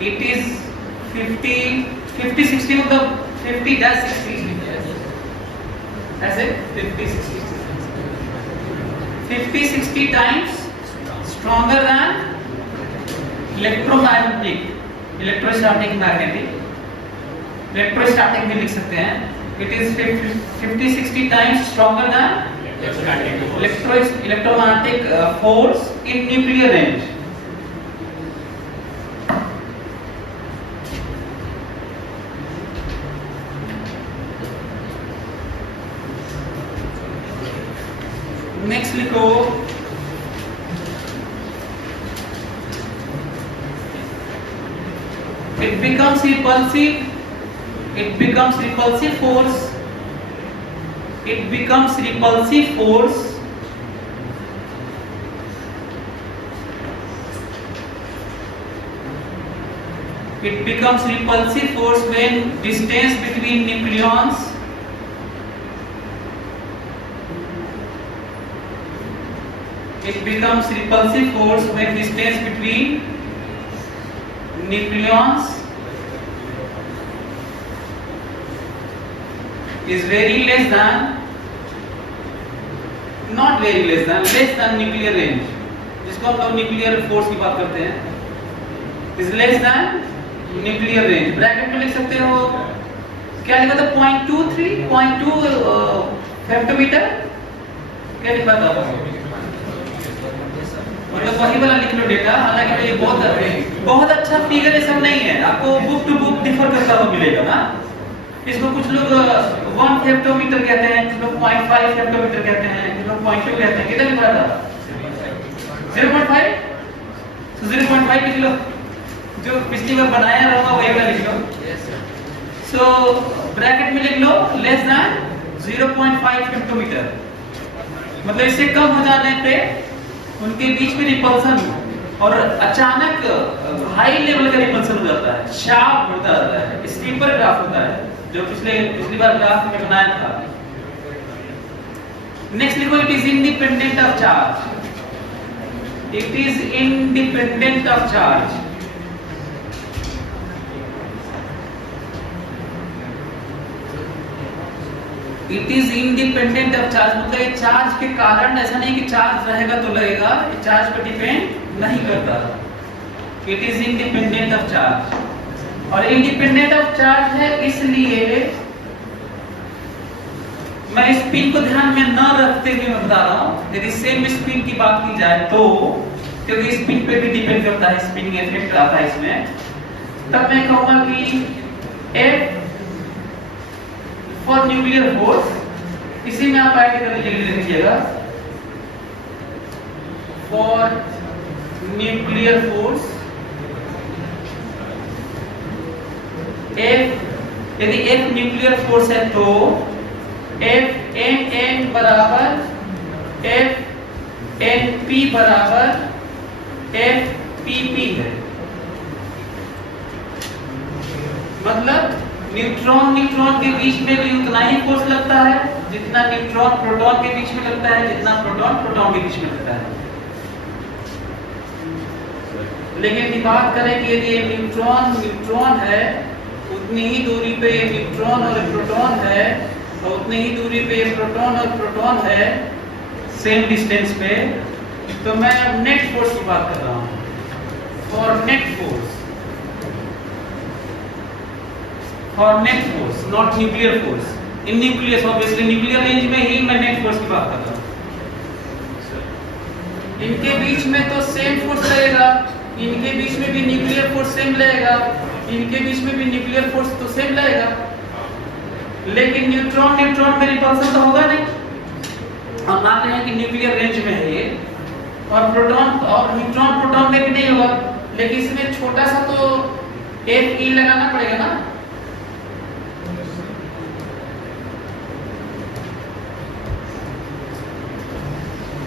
It is 50-60 मतलब 50-60 ऐसे 50-60 times stronger than electrostatic magnetic भी लिख सकते हैं। It is 50-60 times stronger than electromagnetic force in nuclear range. Next लिखो it becomes repulsive force when distance between nucleons is very less than nuclear range, जिसको हम लोग न्यूक्लियर फोर्स की बात करते हैं, is less than nuclear range। Bracket में लिख सकते हो क्या लिखा था 0.2 फेम्टोमीटर, क्या लिखा था मतलब वही वाला लिख लो डेटा। हालांकि ये बहुत अच्छा फिगर ये सब नहीं है, आपको बुक टू बुक डिफर करता हुआ मिलेगा ना। इसको कुछ लोग 1 फेम्टोमीटर कहते हैं, कुछ लोग 0.5 फेम्टोमीटर कहते हैं, कुछ लोग 0.2 कहते हैं। कितना लिखा था 0.5 लिख लो, जो पिछली बार बनाया रहा वही वाला लिख लो। सो ब्रैकेट में लिख लो लेस देन 0.5 फेम्टोमीटर, मतलब इससे कम हो जाने पे उनके बीच में रिपल्सन और अचानक हाई लेवल का रिपल्सन हो जाता है, शार्प होता जाता है, स्टीपर ग्राफ होता है जो पिछली बार ग्राफ में बनाया था। नेक्स्ट लिखो it is independent of charge. It is independent of charge. It is independent of charge, मतलब ये चार्ज के कारण ऐसा नहीं कि चार्ज रहेगा तो लगेगा, ये चार्ज पर डिपेंड नहीं करता। It is independent of charge, और इंडिपेंडेंट ऑफ चार्ज है इसलिए मैं स्पिन को ध्यान में न रखते हुए बता रहा हूं। यदि सेम स्पिन की बात की जाए तो क्योंकि स्पिन पे भी डिपेंड करता है, स्पिनिंग इफेक्ट आता है इसमें, तब मैं कहूंगा कि F फॉर न्यूक्लियर फोर्स, इसी में आप ऐड कर लीजिएगा फॉर न्यूक्लियर फोर्स F, यदि F न्यूक्लियर फोर्स है तो F N बराबर F NP बराबर F PP है। मतलब न्यूट्रॉन के बीच में भी उतना ही फोर्स लगता है जितना न्यूट्रॉन प्रोटॉन के बीच में लगता है, जितना प्रोटॉन प्रोटॉन के बीच में लगता है। लेकिन यदि बात करें कि यदि न्यूट्रॉन है, उतनी ही दूरी पे न्यूट्रॉन और प्रोटॉन है, और उतनी ही दूरी पे प्रोटॉन और प्रोटॉन है, सेम डिस्टेंस पे, तो मैं अब नेट फोर्स की बात कर रहा हूँ। For net force not nuclear force, in nucleus obviously nuclear range में ही मैं नेट फोर्स की बात कर रहा हूँ। इनके बीच में तो सेम फोर्स लगेगा, इनके बीच में भी न्यूक्लियर फोर्स सेम लगेगा, इनके बीच में भी न्यूक्लियर फोर्स तो सेम लगेगा, लेकिन न्यूट्रॉन में रिपल्सन तो होगा नहीं। हम मान रहे हैं कि न्यूक्लियर रेंज में है ये, और प्रोटॉन और न्यूट्रॉन प्रोटॉन में भी नहीं होगा, लेकिन इसमें छोटा सा तो Fe लगाना पड़ेगा ना।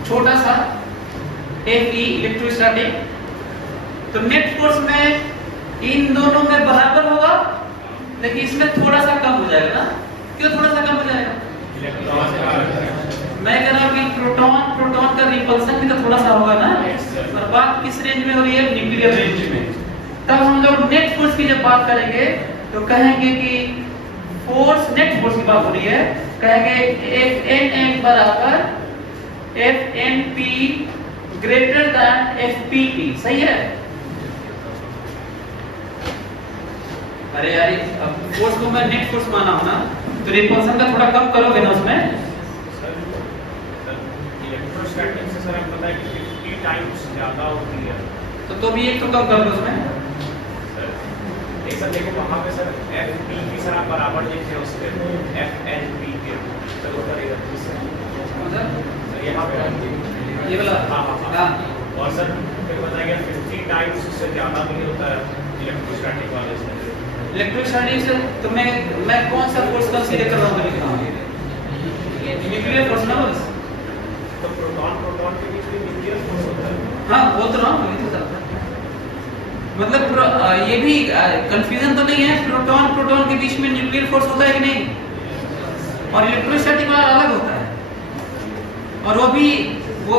छोटा सा Fe इलेक्ट्रोस्टैटिक, तो नेट फोर्स में इन दोनों में बराबर होगा, लेकिन इसमें थोड़ा सा कम हो जाएगा ना। क्यों थोड़ा सा कम हो जाएगा? मैं कह रहा हूँ कि प्रोटॉन का रिपल्सन भी तो थोड़ा सा होगा ना। और बात किस रेंज में हो रही है? न्यूक्लियर रेंज में। तब हम लोग नेट फोर्स की जब बात करेंगे तो कहेंगे कि फोर्स, नेट फोर्स की बात हो रही है, कहेंगे Fnn बराबर Fnp ग्रेटर दैन Fpp। सही है? अरे यार, अब फोर्स को मैं नेट फोर्स माना हूं ना, तो रिपल्सन का थोड़ा कम करोगे ना उसमें। इलेक्ट्रोस्टैटिक से सर पता है कि 50 टाइम्स ज्यादा होती है, तो भी एक तो कम कर दो उसमें। एक सर देखो वहां पे सर Fp की सर आप बराबर लिखे उसके Fnp के, चलो करेगा सर यहाँ पे ये वाला। हाँ। और सर फिर बताया गया 50 टाइम्स से ज्यादा नहीं होता है इलेक्ट्रोस्टैटिक वाले से। इलेक्ट्रोस्टैटिक से तो मैं कौन सा फोर्स कंसीडर कर रहा हूँ? लिख रहा हूँ न्यूक्लियर फोर्स ना, बस। तो प्रोटॉन के बीच में न्यूक्लियर फोर्स होता है। हाँ, बोल तो रहा हूँ। मतलब ये भी कंफ्यूजन तो नहीं है, प्रोटॉन के बीच में न्यूक्लियर फोर्स होता है कि नहीं, और इलेक्ट्रोस्टैटिक वाला अलग होता है, और वो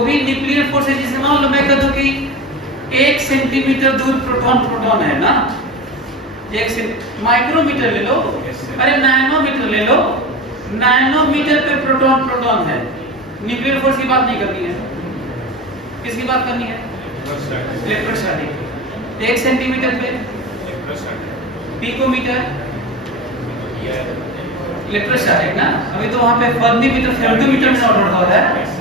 भी न्यूक्लियर फोर्स है। जिसे मान लो मैं कह दूं कि 1 सेंटीमीटर दूर प्रोटॉन है ना, 1 माइक्रोमीटर ले लो, अरे नैनोमीटर ले लो, नैनोमीटर पे प्रोटॉन है। न्यूक्लियर फोर्स की बात नहीं करनी है, किसकी बात करनी है? इलेक्ट्रोस्टैटिक। 1 सेंटीमीटर पे पिकोमीटर इलेक्ट्रोस्टैटिक ना। अभी तो वहां पे फर्मीमीटर फेम्टोमीटर में नोट होता है।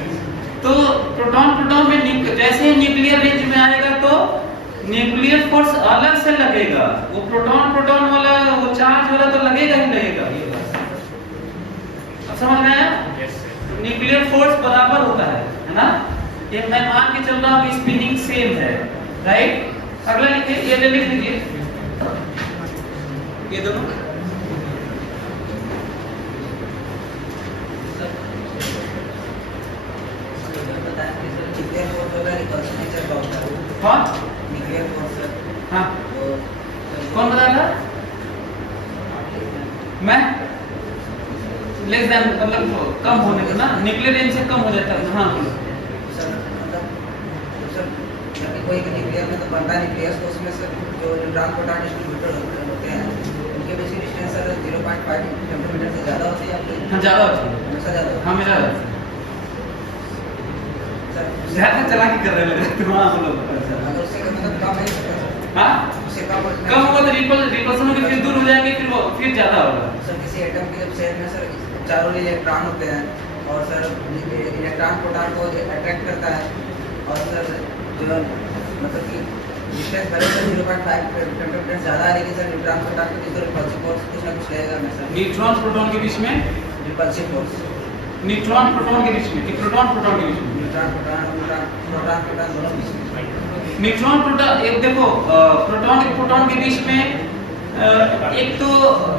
तो प्रोटॉन में जैसे ही न्यूक्लियर रेंज में आएगा तो न्यूक्लियर फोर्स अलग से लगेगा। वो प्रोटॉन वाला, वो चार्ज वाला तो लगेगा ही लगेगा। ये बात अब समझ में आया? न्यूक्लियर फोर्स बराबर होता है ना। ये मैं मान के चल रहा हूँ कि स्पिनिंग सेम है, राइट। अगला लिखिए, ये ले लिख लीजिए, ये दोनों कौन? हाँ, कौन बताया था? मैं लेस देन, मतलब कम होने का ना, न्यूक्लियर रेंज से कम हो जाता है। हाँ बोलो। कोई न्यूक्लियर में तो बनता है न्यूक्लियस, तो उसमें सर जो न्यूट्रॉन प्रोटॉन डिस्ट्रीब्यूटर होते हैं उनके बीच की डिस्टेंस सर 0.5 सेंटीमीटर से ज़्यादा होती है। हाँ, ज़्यादा होती है, हमेशा ज़्यादा। हमेशा ज़्यादा चला के कर रहे हैं। हाँ बोलो। अगर उससे मतलब कम है, हाँ, उससे कम होगा तो रिपल्सन होकर फिर दूर हो जाएंगे, फिर ज़्यादा होगा। सर किसी एटम के जब शेल में सर चारों इलेक्ट्रॉन होते हैं, और सर इलेक्ट्रॉन प्रोटॉन को अट्रैक्ट करता है, और सर जो मतलब कि डिस्टेंस पहले से 0.5 फेम्टोमीटर ज़्यादा है, लेकिन सर न्यूट्रॉन प्रोटॉन के बीच में रिपल्सिव फोर्स कुछ ना कुछ रहेगा ना सर? न्यूट्रॉन प्रोटॉन के बीच में, रिपल्सिव फोर्स न्यूट्रॉन प्रोटॉन के बीच में कि प्रोटॉन प्रोटॉन के बीच में? न्यूट्रॉन प्रोटॉन दोनों बीच में। न्यूट्रॉन प्रोटॉन, एक देखो प्रोटॉन और प्रोटॉन के बीच में एक तो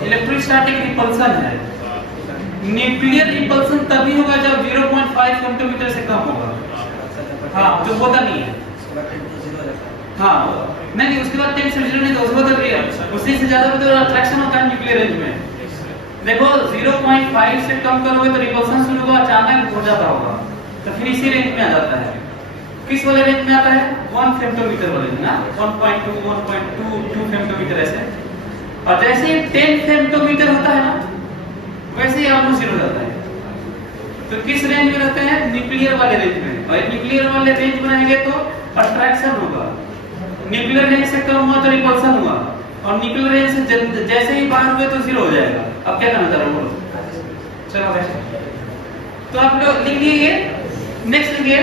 इलेक्ट्रोस्टैटिक रिपल्सन है। न्यूक्लियर रिपल्सन तभी होगा जब 0.5 फेम्टोमीटर से कम होगा। हाँ, जो होता नहीं है। उसके बाद 10 to 0 हो जाता है। हाँ, नहीं उसके बाद 10 से 0 नहीं, तो उसके बाद उससे ज्यादा तो अट्रैक्शन होता है न्यूक्लियर रेंज में। देखो 0.5 से कम करोगे तो रिपल्सन शुरू होगा, अचानक हो जाता होगा, तो फिर इसी रेंज में आ जाता है। किस वाले रेंज में आता है? 1 फेम्टोमीटर वाले में ना, 1.2 1.2 फेम्टोमीटर ऐसे। और जैसे ही 10 फेम्टोमीटर होता है ना, वैसे ही ऑलमोस्ट जीरो हो जाता है। तो किस रेंज में रहते हैं? न्यूक्लियर वाले रेंज में। और न्यूक्लियर वाले रेंज में रहेंगे तो अट्रैक्शन होगा, न्यूक्लियर रेंज से कम हुआ तो रिपल्सन हुआ, और न्यूक्लियर रेंज से जैसे ही बाहर हुए तो जीरो हो जाएगा। अब क्या करना चाह रहा हूँ? चलो वैसे तो आप लोग लिख लीजिए। नेक्स्ट लिखिए,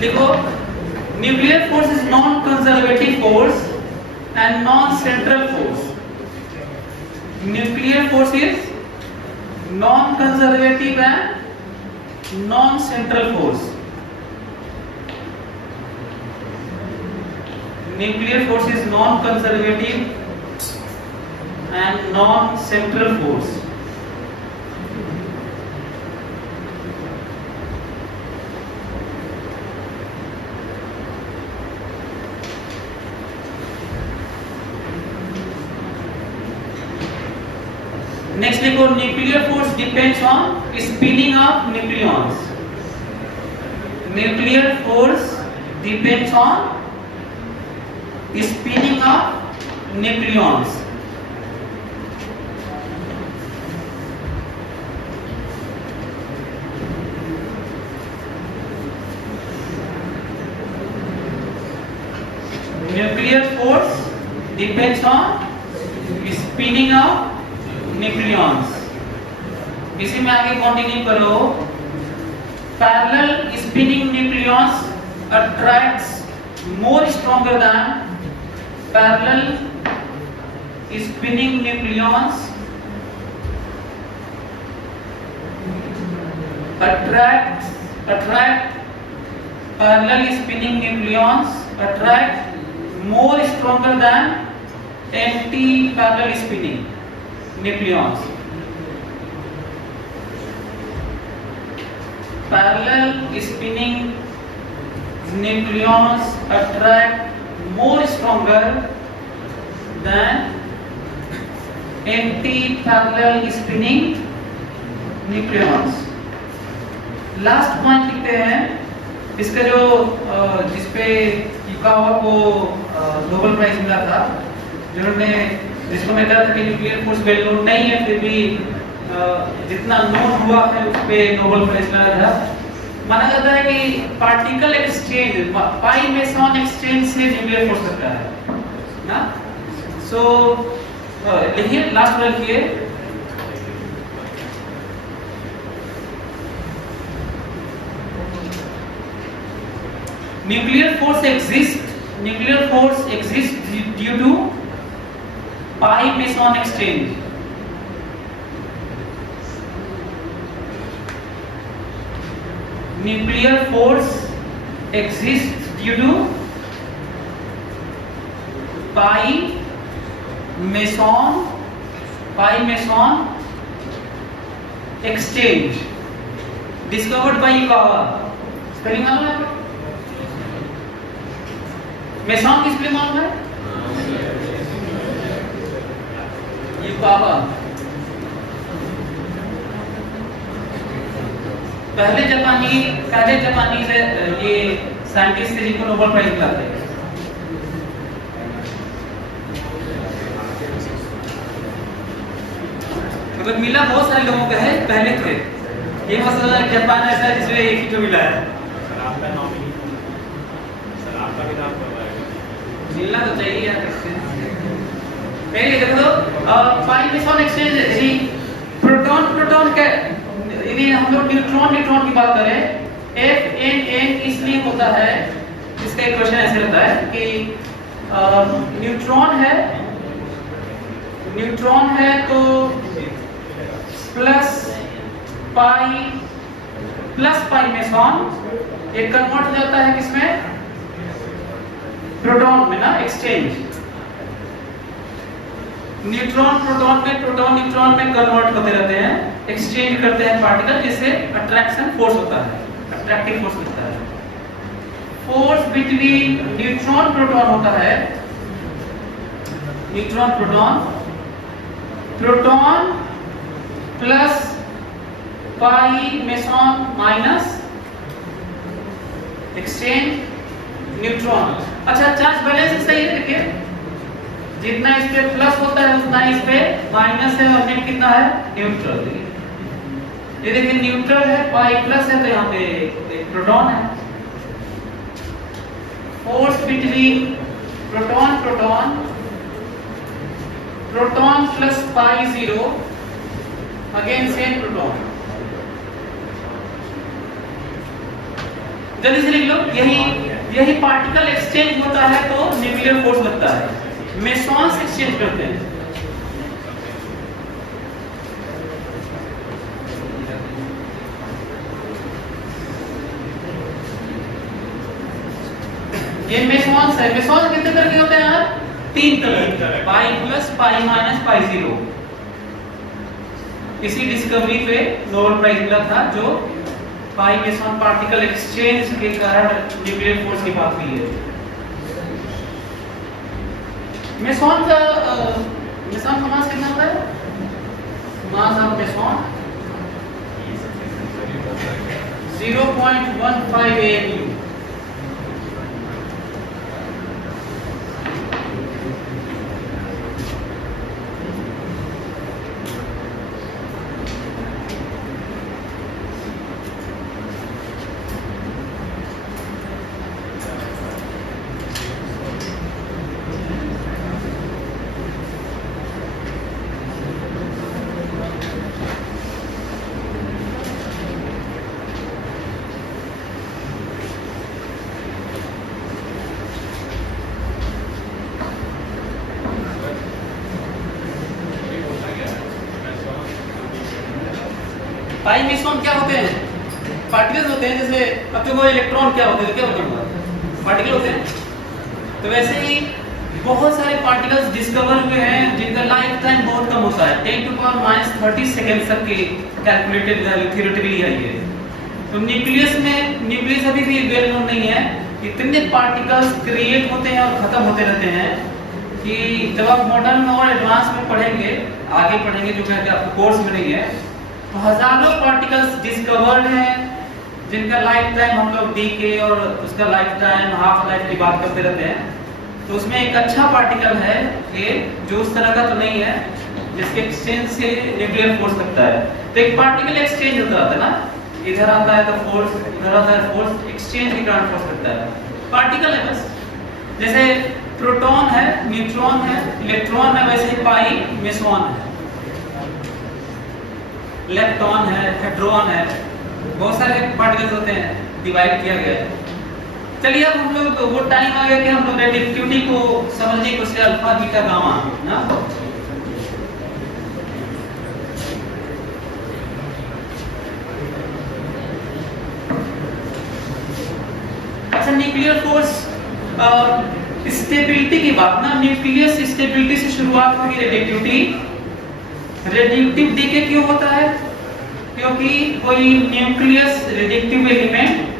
लिखो nuclear force is non conservative force and non central force. Nuclear force is non conservative and non central force. Nuclear force is non conservative and non central force. Next लिखो nuclear force depends on spinning of nucleons. Nuclear force depends on spinning of nucleons. Nuclear force depends on spinning of nucleons. इसी में आगे continue करो। Parallel spinning nucleons attracts more stronger than parallel spinning nucleons attract parallel spinning nucleons attract more stronger than anti parallel spinning nucleons. Parallel spinning nucleons attract more stronger than anti-parallel spinning nucleons. Last point लिखते हैं। इसका जो जिसपे Yukawa को Nobel prize मिला था, जिन्होंने जिसको मैं कहा था कि न्यूक्लियर फोर्स वेल नोन नहीं है, फिर भी जितना नोन हुआ है उस पे नोबेल प्राइज मिला था। माना जाता है कि पार्टिकल एक्सचेंज, पाई मेसन एक्सचेंज से न्यूक्लियर फोर्स लगता है ना। सो लिखिए, लास्ट वाला लिखिए। Nuclear force exists due to pi meson exchange. Nuclear force exists due to pi meson exchange discovered by Yukawa. Spelling मालूम है? मेसन की स्पेलिंग मालूम है? युकावा। पहले जापानी से ये साइंटिस्ट थे जिनको नोबेल प्राइज मिला था। मतलब मिला बहुत सारे लोगों को है, पहले थे। ये मसला जापान ऐसा है जिसमें एक ही तो मिला है। सर आपका नॉमिनी, सर आपका भी नाम करवाएगा। मिलना तो चाहिए यार। पहले देखो पाई मेसन एक्सचेंज प्रोटॉन का यदि हम लोग न्यूट्रॉन की बात करें, F(n) इसलिए होता है, इसका इक्वेशन ऐसे रहता है कि न्यूट्रॉन है तो प्लस पाई मेसॉन ये कन्वर्ट हो जाता है किसमें, प्रोटॉन में ना, एक्सचेंज। न्यूट्रॉन न्यूट्रॉन में कन्वर्ट होते रहते हैं, एक्सचेंज करते हैं पार्टिकल, जिससे अट्रैक्शन फोर्स होता है, अट्रैक्टिव फोर्स होता है। फोर्स बिटवीन न्यूट्रॉन प्रोटॉन होता है, neutron proton plus pi meson minus exchange neutron. अच्छा, चार्ज बैलेंस सही है, देखिए जितना इस पे प्लस होता है उतना इस पे माइनस है, और नेट कितना है, न्यूट्रल। ये देखिए न्यूट्रल है, पाई प्लस है, तो यहाँ पे एक प्रोटॉन है। Force between proton plus pi 0 again same proton. जल्दी से लिख लो, यही पार्टिकल एक्सचेंज होता है तो न्यूक्लियर फोर्स लगता है। मेसॉन्स एक्सचेंज करते हैं, ये मेसॉन्स है। मेसॉन्स कितने तरह के होते हैं यार, 3 तरह, पाई प्लस, पाई माइनस, पाई 0। इसी डिस्कवरी पे नोबेल प्राइज मिला था, जो पाई मेसॉन पार्टिकल एक्सचेंज के कारण न्यूक्लियर फोर्स की बात हुई है। मेसॉन का मास कितना होता है, mass of meson 0.15 AMU। Pi meson क्या होते हैं, पार्टिकल्स होते हैं। जैसे अब देखो इलेक्ट्रॉन क्या होते हैं, तो क्या होते हैं, पार्टिकल होते हैं। तो वैसे ही बहुत सारे पार्टिकल्स डिस्कवर हुए हैं जिनका लाइफ टाइम बहुत कम होता है, 10⁻³ सेकेंड तक की कैलकुलेटेड थ्योरेटिकली है ये। तो न्यूक्लियस अभी भी वेल नोन नहीं है। इतने पार्टिकल्स क्रिएट होते हैं और खत्म होते रहते हैं कि जब आप मॉडर्न और एडवांस में पढ़ेंगे, आगे पढ़ेंगे, जो मैं आपको कोर्स में नहीं है, तो हजारों पार्टिकल्स डिस्कवर्ड हैं जिनका लाइफ टाइम हम लोग डीके और उसका लाइफ टाइम, हाफ लाइफ की बात करते रहते हैं। तो उसमें एक अच्छा पार्टिकल है ये, जो उस तरह का तो नहीं है जिसके एक्सचेंज से न्यूक्लियर फोर्स लगता है। तो एक पार्टिकल एक्सचेंज होता रहता है ना, इधर आता है तो फोर्स, इधर आता है फोर्स, एक्सचेंज के कारण फोर्स लगता है। पार्टिकल है बस, जैसे प्रोटॉन है, न्यूट्रॉन है, इलेक्ट्रॉन है, वैसे ही पाई मेसॉन है, लेप्टॉन है, हेड्रॉन है, बहुत सारे पार्टिकल्स होते हैं, डिवाइड किया गया है। चलिए अब हम लोग, वो टाइम आ गया कि हम लोग रेडिएटिविटी को समझने की कोशिश, अल्फा बीटा गामा ना। अच्छा, न्यूक्लियर फोर्स स्टेबिलिटी की बात ना, न्यूक्लियस स्टेबिलिटी से शुरुआत हुई रेडिएटिविटी। रेडिएटिव डीके क्यों होता है, क्योंकि कोई न्यूक्लियस रेडिएटिव एलिमेंट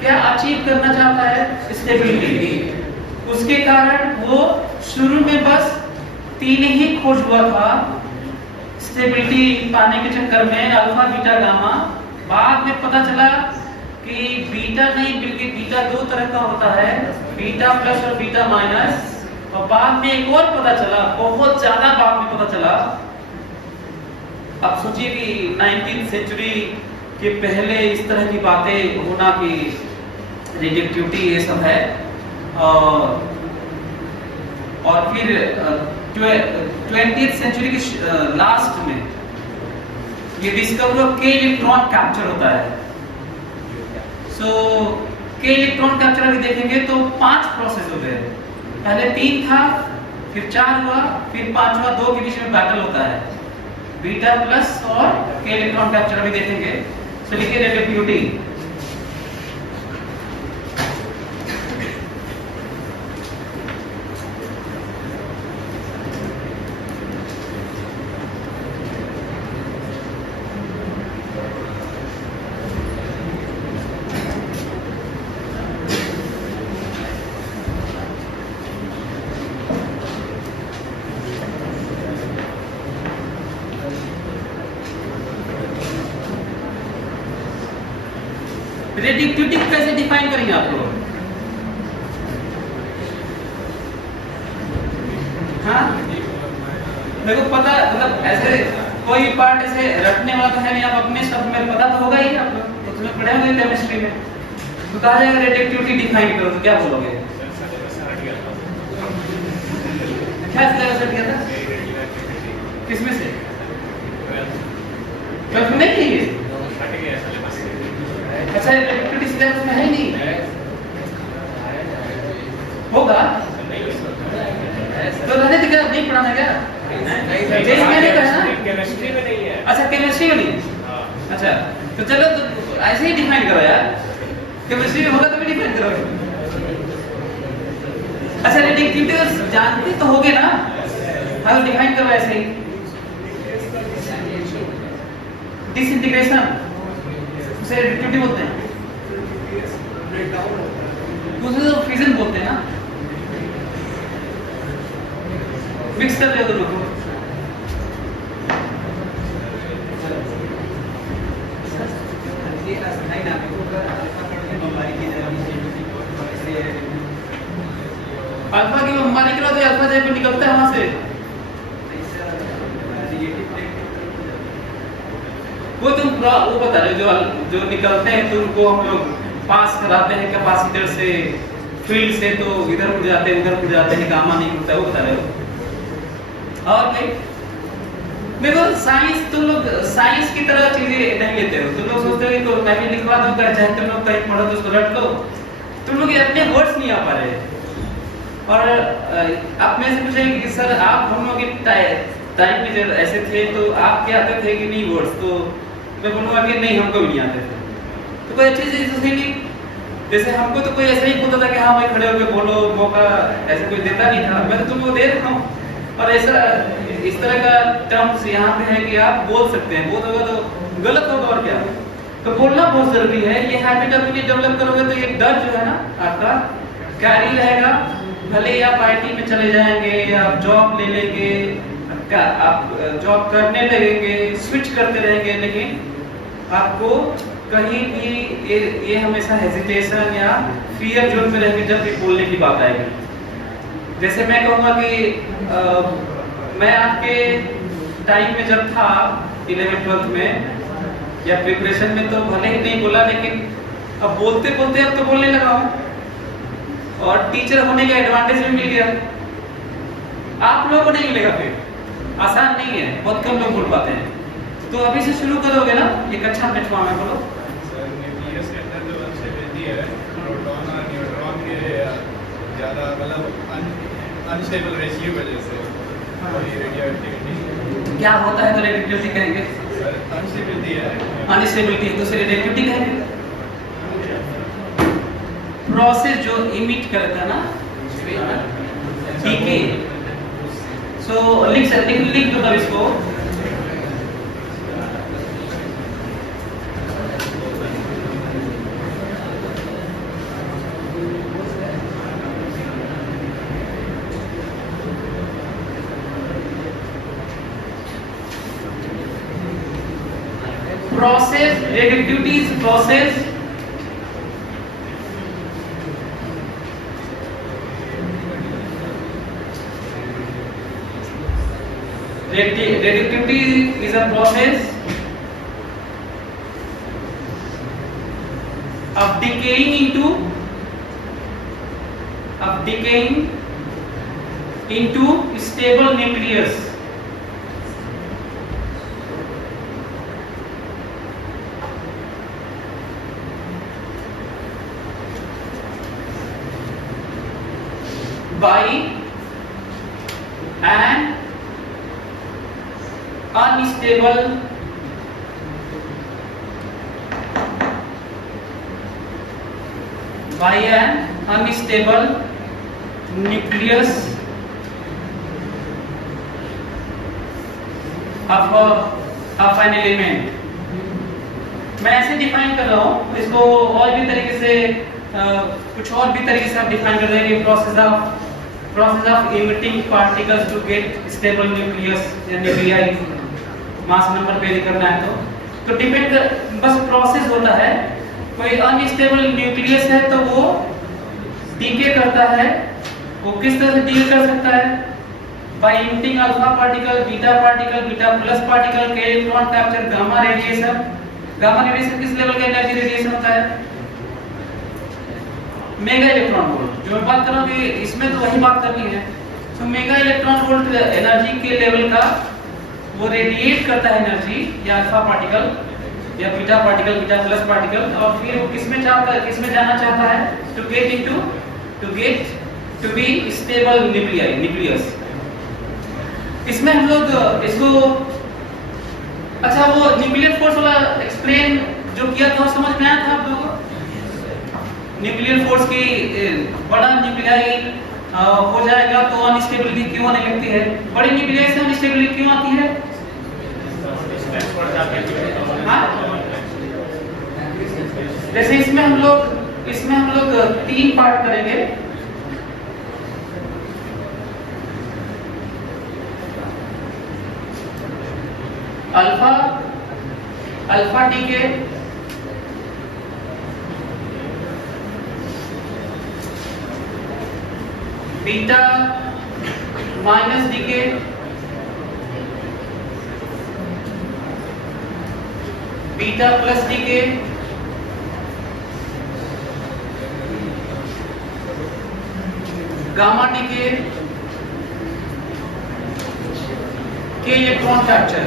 क्या अचीव करना चाहता है, स्टेबिलिटी। उसके कारण वो शुरू में बस 3 ही खोज हुआ था स्टेबिलिटी पाने के चक्कर में, अल्फा बीटा गामा। बाद में पता चला कि बीटा नहीं बल्कि बीटा 2 तरह का होता है, बीटा प्लस और बीटा माइनस। और बाद में एक और पता चला, बहुत ज्यादा बाद में पता चला। अब सोचिए कि 19वीं सेंचुरी के पहले इस तरह की बातें होना कि रेडिएटिविटी ये सब है। और फिर 20th सेंचुरी के लास्ट में ये डिस्कवरी ऑफ के इलेक्ट्रॉन कैप्चर होता है। सो के इलेक्ट्रॉन कैप्चर अभी देखेंगे तो 5 प्रोसेस होते हैं। पहले 3 था, फिर 4 हुआ, फिर 5 हुआ, 2 के बीच में बैटल होता है, बीटा प्लस और के इलेक्ट्रॉन कैप्चर अभी देखेंगे। सो लिखिए रेडियोएक्टिविटी। रेडियोएक्टिविटी कैसे डिफाइन करेंगे आप लोग? हाँ, मेरे को पता, मतलब ऐसे कोई पार्ट ऐसे रटने वाला तो है नहीं, आप अपने शब्द में पता तो होगा ही, आप लोग उसमें पढ़े होंगे केमिस्ट्री में। तो कहा जाएगा रेडियोएक्टिविटी डिफाइन करो, तो क्या बोलोगे? क्या सिलेबस हट गया था? किसमें से? 12 में नहीं है? अच्छा, रेडियोएक्टिविटी सिलेबस में है नहीं? होगा तो रहने दे, क्या नहीं पढ़ाना क्या? केमिस्ट्री में नहीं है। अच्छा, केमिस्ट्री में नहीं। अच्छा, तो चलो तो ऐसे ही डिफाइन करो यार, केमिस्ट्री में होगा तो भी डिफाइन करो। अच्छा, रेडियोएक्टिविटी जानते तो होगे ना, हाँ तो डिफाइन करो ऐसे ही। डिसइंटीग्रेशन उसे रेडियोएक्टिविटी बोलते हैं, उसे तो फिजन बोलते हैं ना। मिक्स कर दो दोनों को। अल्फा की हमारे के बाद अल्फा जब निकलता है वहां से, वो तुम वो बता रहे हो जो निकलते हैं तो उनको हम लोग पास कराते हैं कैपेसिटर से, फील्ड से, तो इधर उड़ जाते हैं उधर उड़ जाते हैं, गामा नहीं उड़ता, वो बता रहे हो। और भाई देखो, साइंस तुम लोग साइंस की तरह चीजें नहीं लेते हो, तुम लोग सोचते हो तो मैं भी लिखवा दूंगा, चाहे तुम लोग कहीं पढ़ो तो उसको रट लो। तुम लोग ये अपने वर्ड्स नहीं आ पा रहे, और आप में से पूछेंगे कि सर आप हम लोग के टाइम में जब ऐसे थे तो आप क्या आते थे कि नहीं वर्ड्स, तो मैं बोलूँगा कि नहीं हमको भी नहीं आते थे। तो कोई अच्छी चीज़ थी नहीं, जैसे हमको तो कोई ऐसा ही बोलता था कि हाँ भाई खड़े होकर बोलो, मौका ऐसा कोई देता नहीं था। मैं तो तुमको दे रहा हूँ, और ऐसा इस तरह का टर्म्स यहाँ पे है कि आप बोल सकते हैं, बोल होगा तो गलत होगा और क्या। तो बोलना बहुत जरूरी है। ये हैबिट अपनी डेवलप करोगे तो ये डर जो है ना आपका कैरी रहेगा। भले ही आप IT में चले जाएंगे, आप जॉब ले लेंगे, आप जॉब करने लगेंगे, स्विच करते रहेंगे, लेकिन आपको कहीं भी ये हमेशा हेजिटेशन या फियर जोन में रहेंगे जब भी बोलने की बात आएगी। जैसे मैं कहूँगा कि मैं आपके टाइम में जब था 11th-12th में या प्रिपरेशन में, तो भले ही नहीं बोला, लेकिन अब बोलते बोलते अब तो बोलने लगा हूँ, और टीचर होने का एडवांटेज भी मिल गया। आप लोगों को नहीं मिलेगा, फिर आसान नहीं है, बहुत कम लोग बोल पाते हैं। तो अभी से शुरू करोगे ना, एक अच्छा प्लेटफॉर्म है। बोलो ज़्यादा मतलब अनस्टेबल रेशियो वजह से रेडियोएक्टिविटी क्या होता है तो रेडियोएक्टिविटी कहेंगे, अनस्टेबिलिटी है, अनस्टेबिलिटी है तो रेडियोएक्टिविटी कहेंगे। प्रोसेस जो इमिट करता है ना, डीके। सो लिख दो इसको। Process, reactivity is process reactivity is a process of decaying into stable nucleus by an unstable nucleus of an element। मैं ऐसे डिफाइन कर रहा हूँ, इसको और भी तरीके से कुछ और भी तरीके से आप डिफाइन कर रहे हैं। Process of emitting particles to get stable nucleus या न्यूक्लियाई मास नंबर पे करना है तो डिपेंड, बस प्रोसेस होता है। कोई अनस्टेबल न्यूक्लियस है तो वो डीके करता है। वो किस तरह से डीके कर सकता है? By emitting alpha particle, beta plus particle के electron capture gamma radiation. Gamma radiation किस लेवल का एनर्जी रेडिएशन होता है? Mega electron volt. जो मैं बात कर रहा हूँ इसमें तो वही बात करनी है। तो मेगा इलेक्ट्रॉन वोल्ट एनर्जी के लेवल का वो रेडिएट करता है एनर्जी, या अल्फा पार्टिकल या बीटा प्लस पार्टिकल, और फिर वो किसमें जाना चाहता है? To get to be stable nucleus. इसमें हम लोग इसको, अच्छा वो न्यूक्लियर फोर्स वाला एक्सप्लेन जो किया था समझ में आया था आप लोगों को? न्यूक्लियर फोर्स की बड़ा न्यूक्लियाई हो जाएगा तो अनस्टेबिलिटी क्यों आने लगती है? बड़ी न्यूक्लियाई से अनस्टेबिलिटी क्यों आती है? जैसे इसमें हम लोग 3 पार्ट करेंगे। Alpha decay, beta minus decay, beta plus decay, gamma decay के इलेक्ट्रॉन कैप्चर।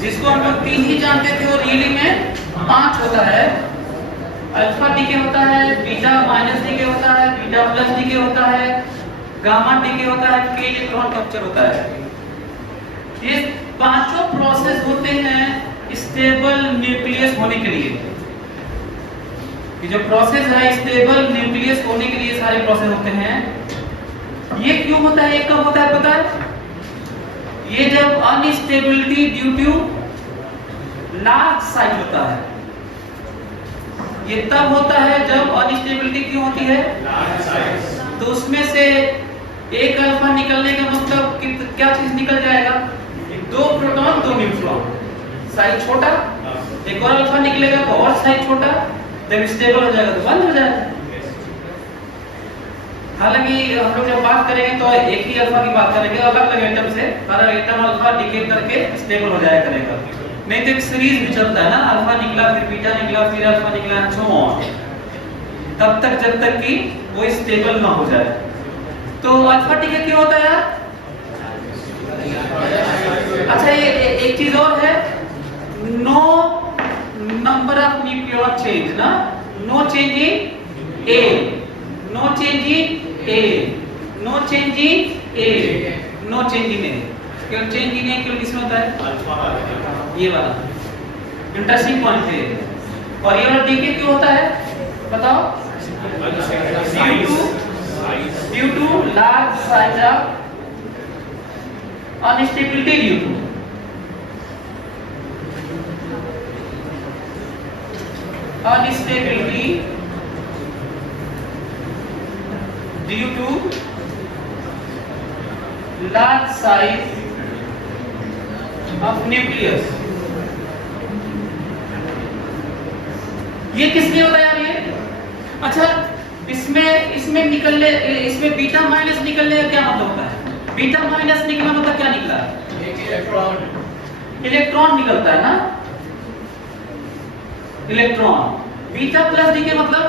जिसको हम लोग 3 ही जानते थे और रियली में 5 होता है। अल्फा डीके होता है, बीटा माइनस डीके होता है, बीटा प्लस डीके होता है, गामा डीके होता है, के इलेक्ट्रॉन कैप्चर होता है। ये पांचों प्रोसेस होते हैं स्टेबल न्यूक्लियस होने के लिए। ये जो प्रोसेस है स्टेबल न्यूक्लियस होने के लिए सारे प्रोसेस होते हैं। ये क्यों होता है? कब होता है पता है? ये जब instability due to large size होता है। ये तब होता है जब अनस्टेबिलिटी क्यों होती है? Large size. तो उसमें से एक अल्फा निकलने का मतलब क्या चीज निकल जाएगा? 2 प्रोटॉन 2 न्यूट्रॉन, साइज छोटा। एक और अल्फा निकलेगा तो और साइज छोटा। जब स्टेबल हो जाएगा तो बंद हो जाएगा। हालांकि हम लोग जब बात करेंगे तो एक ही अल्फा की बात करेंगे, अलग अलग एटम से हर एटम अल्फा डिके करके स्टेबल हो जाया करेगा। नहीं तो एक सीरीज भी चलता है ना, अल्फा निकला फिर बीटा निकला फिर अल्फा निकला, सो ऑन, तब तक जब तक कि वो स्टेबल ना हो जाए। तो अल्फा डिके क्यों होता है यार? अच्छा ये एक चीज और है, no number of nucleon change ना, no change in A, no change in A, no change in A, no change in A. केवल चेंज इन ए केवल किसमें होता है? ये वाला इंटरेस्टिंग पॉइंट है। और ये वाला डीके क्यों होता है बताओ? Due to large size of instability, due to instability due to large size of nucleus. ये किस लिए होता है यार ये? अच्छा इसमें निकलने, इसमें बीटा माइनस निकलने का क्या मतलब होता है? बीटा माइनस निकला मतलब क्या निकला? एक इलेक्ट्रॉन निकलता है ना, इलेक्ट्रॉन। बीटा प्लस डी के मतलब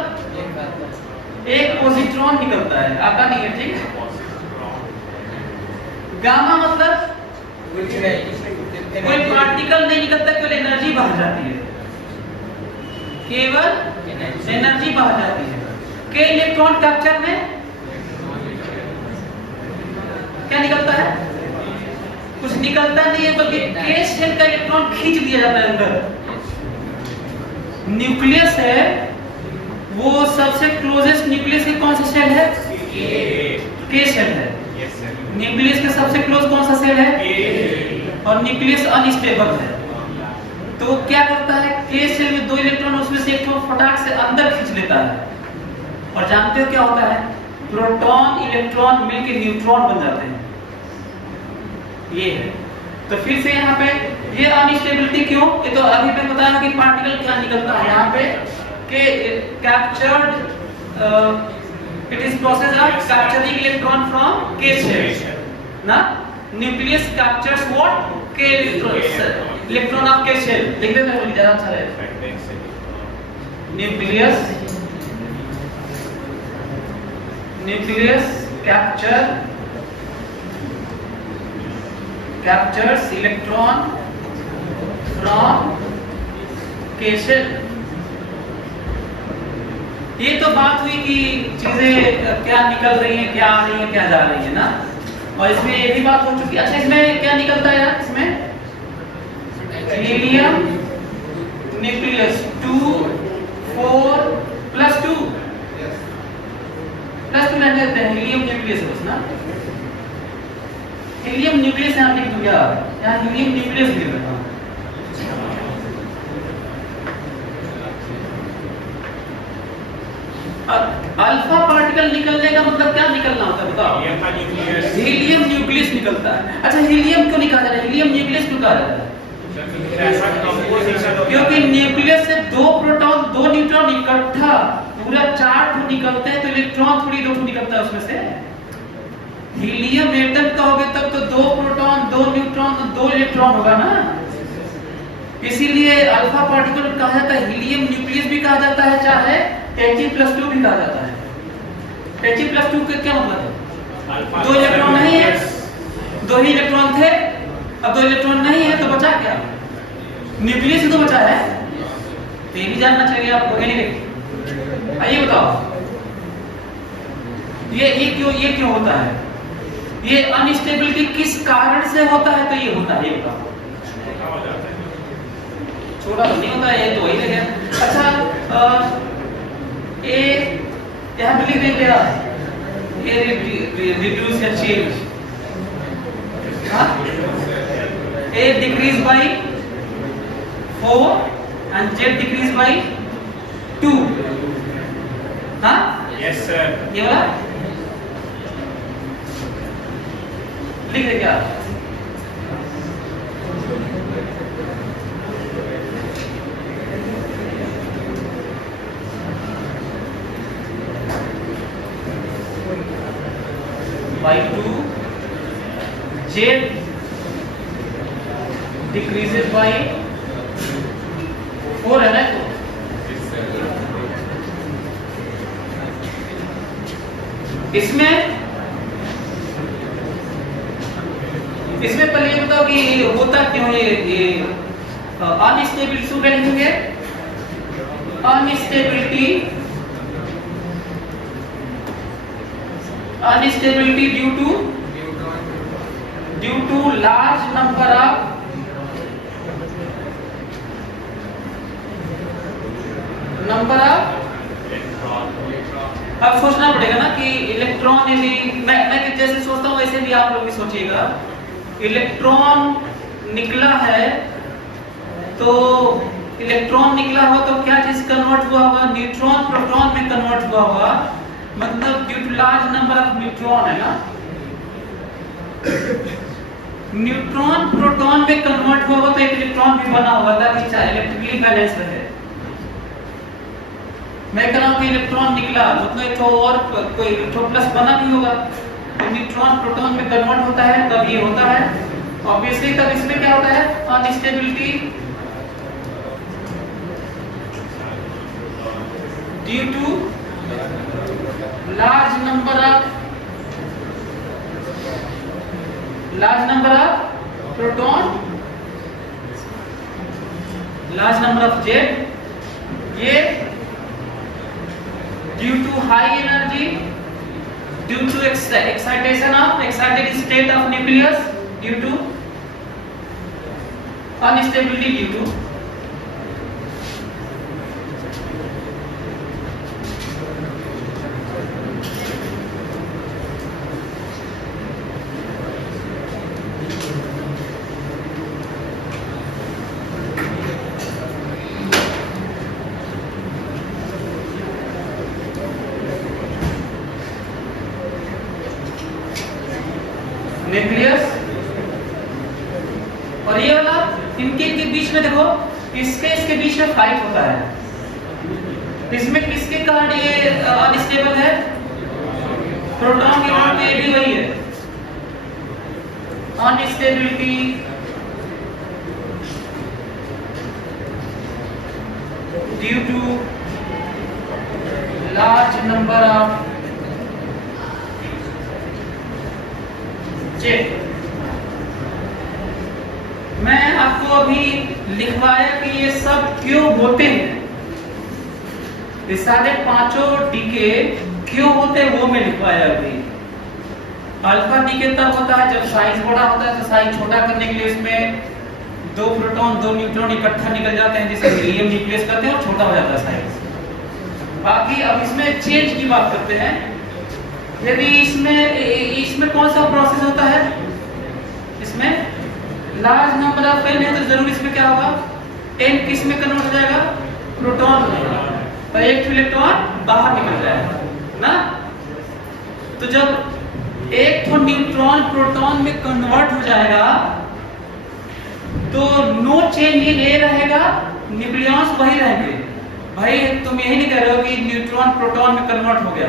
एक पॉजिट्रॉन निकलता है, आता नहीं है, ठीक। गामा मतलब कोई पार्टिकल नहीं निकलता, केवल एनर्जी बाहर जाती है, केवल एनर्जी बाहर जाती है। के इलेक्ट्रॉन कैप्चर में क्या निकलता है? कुछ निकलता नहीं है, बल्कि के शेल का इलेक्ट्रॉन खींच लिया जाता है अंदर। न्यूक्लियस है वो सबसे क्लोजेस्ट न्यूक्लियस के कौन सा शेल है? के शेल है। न्यूक्लियस के सबसे क्लोज कौन सा शेल है? और न्यूक्लियस अनस्टेबल है, तो क्या करता है? के शेल में 2 इलेक्ट्रॉन, उसमें से एक तो फटाक से अंदर खींच लेता है, और जानते हो क्या होता है? प्रोटॉन इलेक्ट्रॉन मिलकर न्यूट्रॉन बन जाते हैं। ये है। तो फिर से यहाँ पे ये अनस्टेबिलिटी क्यों? ये तो अभी मैं बताया कि पार्टिकल क्या निकलता है यहाँ पे कि captured it is process of capturing electron from के शेल ना। Nucleus captures what? के इलेक्ट्रॉन ऑफ के शेल। लिख देते हैं ज्यादा अच्छा रहेगा। Nucleus captures electron from K shell। ये तो बात हुई कि चीजें क्या निकल रही हैं, क्या आ रही हैं, क्या जा रही है ना। और इसमें ये भी बात हो चुकी है। अच्छा, इसमें क्या निकलता है यार? इसमें हीलियम न्यूक्लियस 2 4 + 2 रहने देते हैं। हीलियम न्यूक्लियस है बस ना। हीलियम न्यूक्लियस यहाँ लिख दूंगा, यहाँ हीलियम न्यूक्लियस लिख देता हूँ। अल्फा पार्टिकल निकलने का मतलब क्या निकलना होता है बताओ? हीलियम न्यूक्लियस निकलता है। अच्छा, हीलियम क्यों निकाला जाता है? हीलियम न्यूक्लियस क्यों कहा जाता है? क्योंकि न्यूक्लियस से 2 प्रोटॉन 2 न्यूट्रॉन इकट्ठा पूरा 4 ठो निकलते हैं, तो इलेक्ट्रॉन थोड़ी 2 ठो निकलता है उसमें से। हीलियम एटम का होगा तब तो 2 प्रोटॉन 2 न्यूट्रॉन 2 इलेक्ट्रॉन होगा ना। इसीलिए अल्फा पार्टिकल कहा जाता है, हीलियम न्यूक्लियस भी कहा जाता है, चाहे He+2 भी कहा जाता है। He+2 का क्या मतलब है? 2 इलेक्ट्रॉन नहीं है, 2 ही इलेक्ट्रॉन थे, अब 2 इलेक्ट्रॉन नहीं है तो बचा क्या? न्यूक्लियस ही तो बचा है। तो ये भी जानना चाहिए आपको। आइए बताओ, ये क्यों होता है? ये अनस्टेबिलिटी किस कारण से होता है? तो ये होता है, ये बताओ। छोटा तो नहीं होता है, ये तो वही है। अच्छा, ये यहाँ पे लिख देंगे क्या? ये रिड्यूस या चेंज, हाँ? A decrease by 4 and Z decrease by 2, हाँ? Yes sir। ये वाला लिख दे क्या? by 2, Z decreases by 4 है ना। इसमें पहले ये बताओ कि होता क्यों ये अनस्टेबिलिटी क्या लिखेंगे? Instability due to large number of अब सोचना पड़ेगा ना कि इलेक्ट्रॉन, यदि मैं जैसे सोचता हूँ वैसे भी आप लोग भी सोचिएगा। इलेक्ट्रॉन निकला है तो इलेक्ट्रॉन निकला हुआ तो क्या चीज कन्वर्ट हुआ होगा? न्यूट्रॉन प्रोटॉन में कन्वर्ट हुआ होगा, मतलब due to large number of neutron है ना। न्यूट्रॉन प्रोटॉन में कन्वर्ट हुआ होगा तो एक इलेक्ट्रॉन भी बना होगा ताकि इलेक्ट्रिकली बैलेंस रहे। मैं कह रहा हूँ कि इलेक्ट्रॉन निकला मतलब एक और कोई प्लस बना भी होगा, तो न्यूट्रॉन प्रोटॉन में कन्वर्ट होता है तब ये होता है। ऑब्वियसली तब इसमें क्या होता है? Instability due to large number of proton large number of Z, ये due to high energy, due to excitation of excited state of nucleus, due to instability due to nucleus. और ये वाला इनके के बीच में देखो, इसके बीच में फाइट होता है। इसमें किसके कारण ये अनस्टेबल है? प्रोटॉन के कारण। ये भी वही है, instability due to large number of jet. मैं आपको अभी लिखवाया कि ये सब क्यों होते हैं, ये सारे पांचों डीके क्यों होते हैं वो मैं लिखवाया अभी। अल्फा डीके तब होता है जब साइज बड़ा होता है, तो साइज छोटा करने के लिए इसमें 2 प्रोटॉन 2 न्यूट्रॉन इकट्ठा निकल जाते हैं, जिसे हीलियम न्यूक्लियस कहते हैं, और छोटा हो जाता है साइज। बाकी अब इसमें चेंज की बात करते हैं। यदि इसमें कौन सा प्रोसेस होता है? इसमें लार्ज नंबर ऑफ एन है, तो जरूर इसमें क्या होगा? एन किस में कन्वर्ट हो जाएगा? प्रोटॉन में, और एक इलेक्ट्रॉन बाहर निकल जाएगा ना। तो जब एक तो न्यूट्रॉन प्रोटॉन में कन्वर्ट हो जाएगा, तो नो चेंज इन ए रहेगा, न्यूक्लियॉन्स वही रहेंगे। भाई तुम यही नहीं कह रहे हो कि न्यूट्रॉन प्रोटॉन में कन्वर्ट हो गया।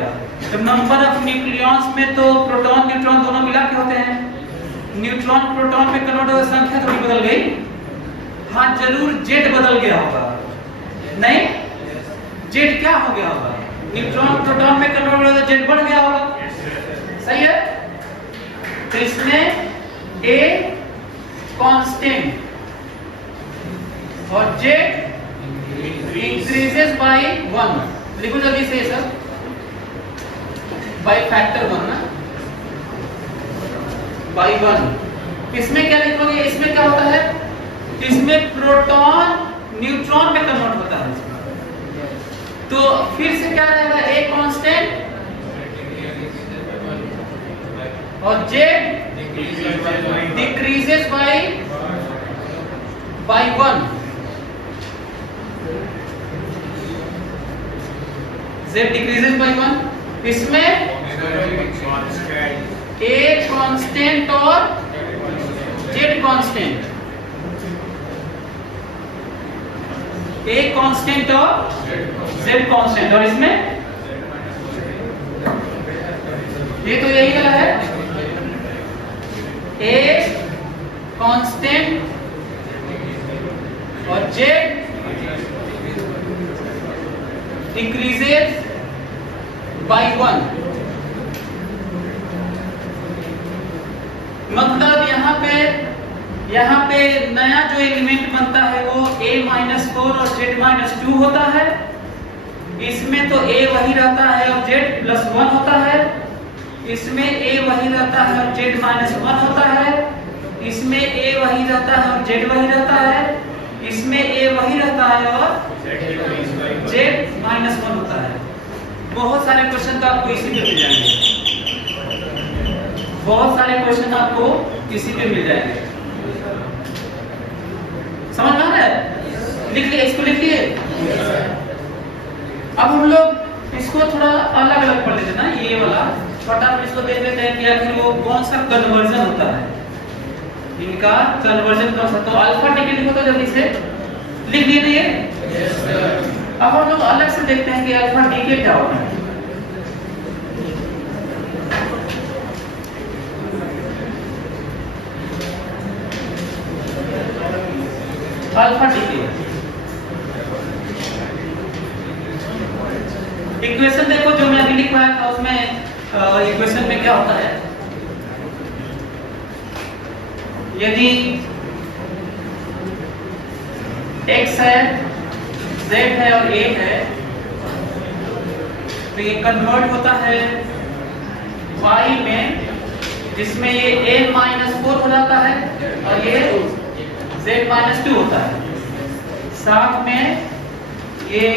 तो नंबर ऑफ न्यूक्लियॉन्स में तो प्रोटॉन न्यूट्रॉन दोनों मिला के होते हैं। न्यूट्रॉन प्रोटॉन में कन्वर्ट होने की संख्या थोड़ी बदल गई। हाँ जरूर जेट बदल गया होगा, नहीं जेट क्या हो गया होगा? न्यूट्रॉन प्रोटॉन में कन्वर्ट होगा तो जेट बढ़ गया होगा, सही है। तो इसमें ए कांस्टेंट और जेट increases by 1। लिखो जल्दी से सर, by factor 1 ना, by 1। इसमें क्या लिखोगे? इसमें क्या होता है? इसमें प्रोटॉन न्यूट्रॉन में कन्वर्ट होता है। तो फिर से क्या रहेगा? ए कांस्टेंट और Z decreases by 1। Z decreases by 1। इसमें A कांस्टेंट और Z कांस्टेंट, A कांस्टेंट और Z कांस्टेंट, और इसमें ये तो यही वाला है, A कांस्टेंट और Z increases by 1। मतलब यहाँ पे नया जो एलिमेंट बनता है वो A-4 और Z-2 होता है। इसमें तो A वही रहता है और Z+1 होता है। इसमें A वही रहता है और Z-1 होता है। इसमें A वही रहता है और Z वही रहता है। इसमें A वही रहता है और Z-1 होता है। बहुत सारे क्वेश्चन तो आपको इसी पे मिल जाएंगे, बहुत सारे क्वेश्चन आपको इसी पे मिल जाएंगे। समझ में आ रहा है? लिख लिया, इसको लिख लिए। अब हम लोग इसको थोड़ा अलग अलग पढ़ लेते ना, ये वाला फटाफट इसको देख लेते हैं कि आखिर वो कौन सा कन्वर्जन होता है, इनका कन्वर्जन कौन सा। तो अल्फा डी लिखो तो जल्दी से लिख दिए ये। अब हम लोग अलग से देखते हैं कि अल्फा डी के क्या होता है। अल्फा डी के इक्वेशन देखो, जो मैं अभी लिखवाया था उसमें इक्वेशन में क्या होता है? यदि x है, z है और a है, तो ये कन्वर्ट होता है y में, जिसमें ये a-4 हो जाता है और ये z-2 होता है। साथ में ये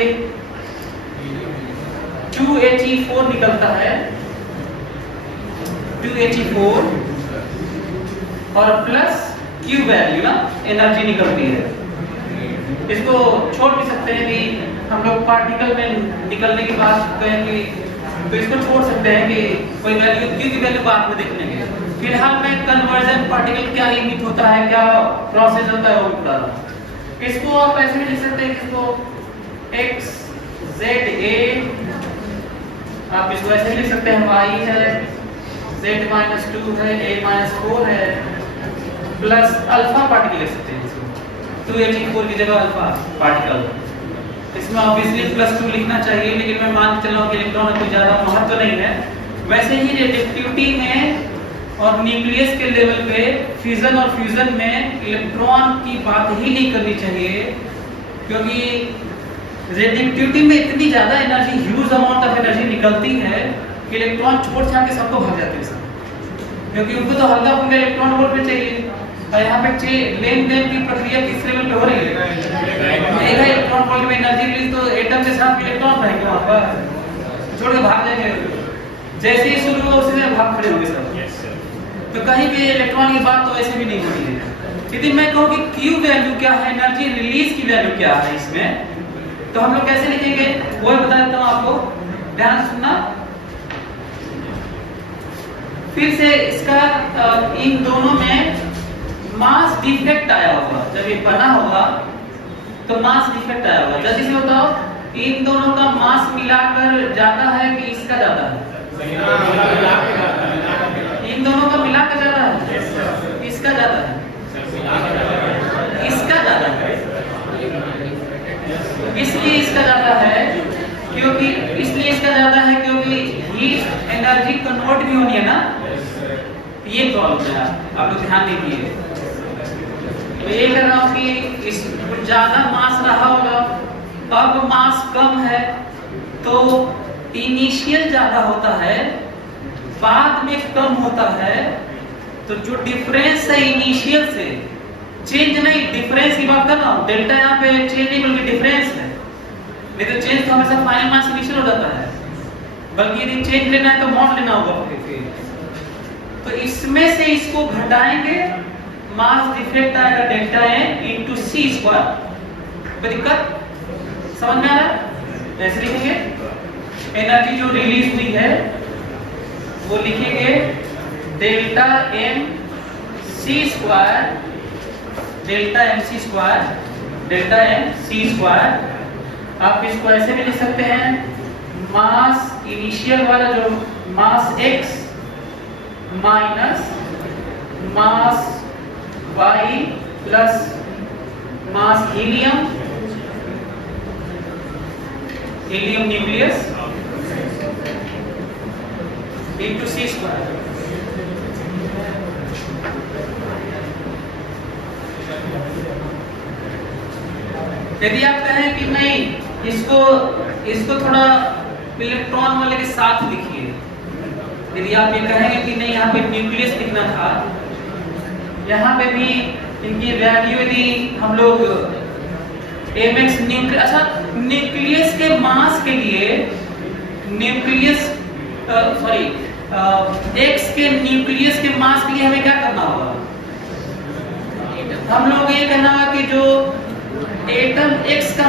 2He4 निकलता है, 2He4 और प्लस Q वैल्यू ना एनर्जी निकलती है। इसको छोड़ भी सकते हैं कि हम लोग पार्टिकल में निकलने की बात करें कि तो इसको छोड़ सकते हैं कि कोई वैल्यू Q की वैल्यू बाद में देख लेंगे। फिलहाल मैं कन्वर्जन पार्टिकल क्या लिमिट होता है, क्या प्रोसेस होता है वो बता रहा हूँ। इसको आप ऐसे भी लिख सकते हैं कि इसको x z a, आप इसको ऐसे लिख सकते हैं y है, z-2 है, a-4 है, प्लस अल्फा पार्टिकल लिख सकते हैं इसको, 2He4 की जगह अल्फा पार्टिकल। इसमें ऑब्वियसली +2 लिखना चाहिए, लेकिन मैं मान के चल रहा हूँ कि इलेक्ट्रॉन का कोई ज़्यादा महत्व नहीं है। वैसे ही रेडियोएक्टिविटी में और न्यूक्लियस के लेवल पे फिजन और फ्यूजन में इलेक्ट्रॉन की बात ही नहीं करनी चाहिए, क्योंकि रेडियोएक्टिविटी में इतनी ज़्यादा energy, huge amount of energy निकलती है कि इलेक्ट्रॉन छोड़ छाड़ के सबको भाग जाते हैं सब, क्योंकि उनको तो हल्का फुल्का इलेक्ट्रॉन वोल्ट पे चाहिए। और यहाँ पे लेन देन की प्रक्रिया किस लेवल पे हो रही है, एक इलेक्ट्रॉन वोल्ट में एनर्जी रिलीज, तो एटम के साथ इलेक्ट्रॉन रहेंगे वहाँ पर, छोड़ के भाग जाएंगे। जैसे ही शुरू हुआ उसी में भाग खड़े होंगे सब। तो कहीं भी इलेक्ट्रॉन की बात तो ऐसे भी नहीं होती है। यदि मैं कहूँ कि Q वैल्यू क्या है, एनर्जी रिलीज की वैल्यू क्या है इसमें, तो हम लोग कैसे लिखेंगे वो बता देता हूँ आपको, ध्यान सुनना। फिर से इसका इन दोनों में मास डिफेक्ट आया होगा, जब ये बना होगा तो मास डिफेक्ट आया होगा। जल्दी से बताओ, इन दोनों का मास मिलाकर ज्यादा है कि इसका ज्यादा है? इन दोनों का मिलाकर ज्यादा है, इसका ज्यादा है, इसका ज्यादा है। इसलिए इसका ज्यादा है क्योंकि हीट एनर्जी कन्वर्ट भी होनी है ना, ये प्रॉब्लम है। आप लोग ध्यान दीजिए, तो ये कह रहा हूँ कि इस ज्यादा मास रहा होगा, अब मास कम है तो इनिशियल ज्यादा होता है, बाद में कम होता है, तो जो डिफरेंस है इनिशियल से, चेंज नहीं, डिफरेंस की बात कर रहा हूँ, डेल्टा यहाँ पे चेंज नहीं बल्कि डिफरेंस है। नहीं तो चेंज तो हमेशा फाइनल मास इनिशियल हो जाता है, बल्कि यदि चेंज लेना है तो मॉड लेना होगा फिर। तो इसमें से इसको घटाएंगे, मास डिफेक्ट आएगा delta n into c square. कोई दिक्कत समझ में आ रहा है? ऐसे लिखेंगे, एनर्जी जो रिलीज हुई है वो लिखेंगे delta m c square, delta m c square, delta m c square. आप इसको ऐसे भी लिख सकते हैं, मास इनिशियल वाला जो मास x minus mass y plus mass helium, helium nucleus into c square. यदि आप कहें कि नहीं इसको थोड़ा इलेक्ट्रॉन वाले के साथ लिखिए, यदि आप ये कहेंगे कि नहीं यहाँ पे न्यूक्लियस लिखना था, यहाँ पे भी इनकी वैल्यू यदि हम लोग mx न्यूक्लियस, अच्छा न्यूक्लियस के मास के लिए न्यूक्लियस सॉरी x के न्यूक्लियस के मास के लिए हमें क्या करना होगा? हम लोग ये कहना होगा कि जो एटम x का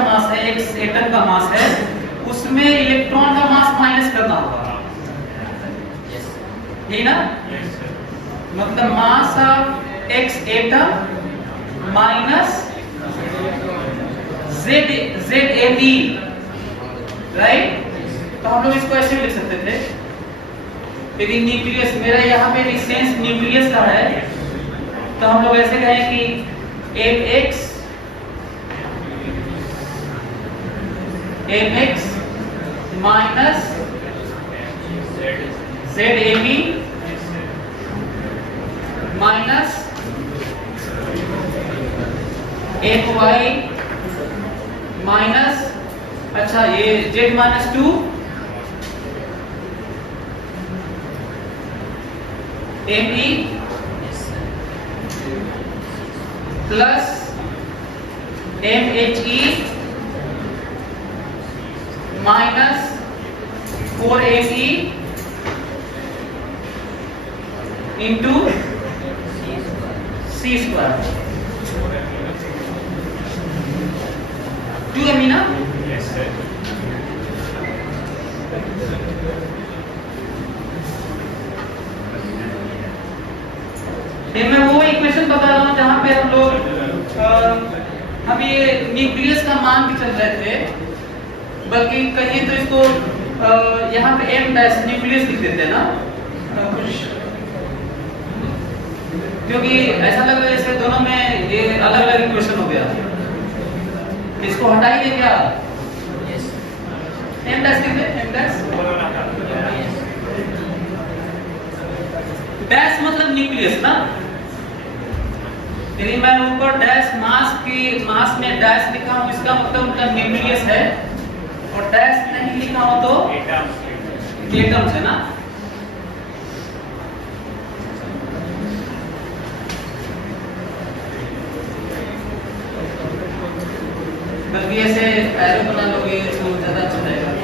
मास है, x एटम का मास है, उसमें इलेक्ट्रॉन का मास माइनस करना होगा, यही ना? मतलब mass of x atom minus ZAB, right? तो हम लोग इसको ऐसे भी लिख सकते थे, यदि न्यूक्लियस मेरा यहाँ पे डिस्टेंस न्यूक्लियस का है तो हम लोग ऐसे कहें कि mx minus ZAB minus Fy minus, अच्छा ये Z minus 2 Me plus MHE minus 4Me into C square 2Me ना। Yes, sir. फिर मैं वो इक्वेशन बता रहा हूँ जहाँ पे हम लोग हम ये न्यूक्लियस का मान भी चल रहे थे, बल्कि कहिए तो इसको यहाँ पे m डैश न्यूक्लियस लिख देते हैं ना कुछ, क्योंकि ऐसा लग रहा है जैसे दोनों में ये अलग अलग इक्वेशन हो गया। इसको हटा ही दे क्या, m डैश लिख दे, m डैश डैश मतलब न्यूक्लियस ना। यदि मैं ऊपर डैश मास में डैश लिखा हूं, इसका मतलब उनका न्यूक्लियस है, और डैश नहीं लिखा हो तो एटम्स है ना। बल्कि ऐसे एरो बना लोगे तो ज्यादा अच्छा रहेगा।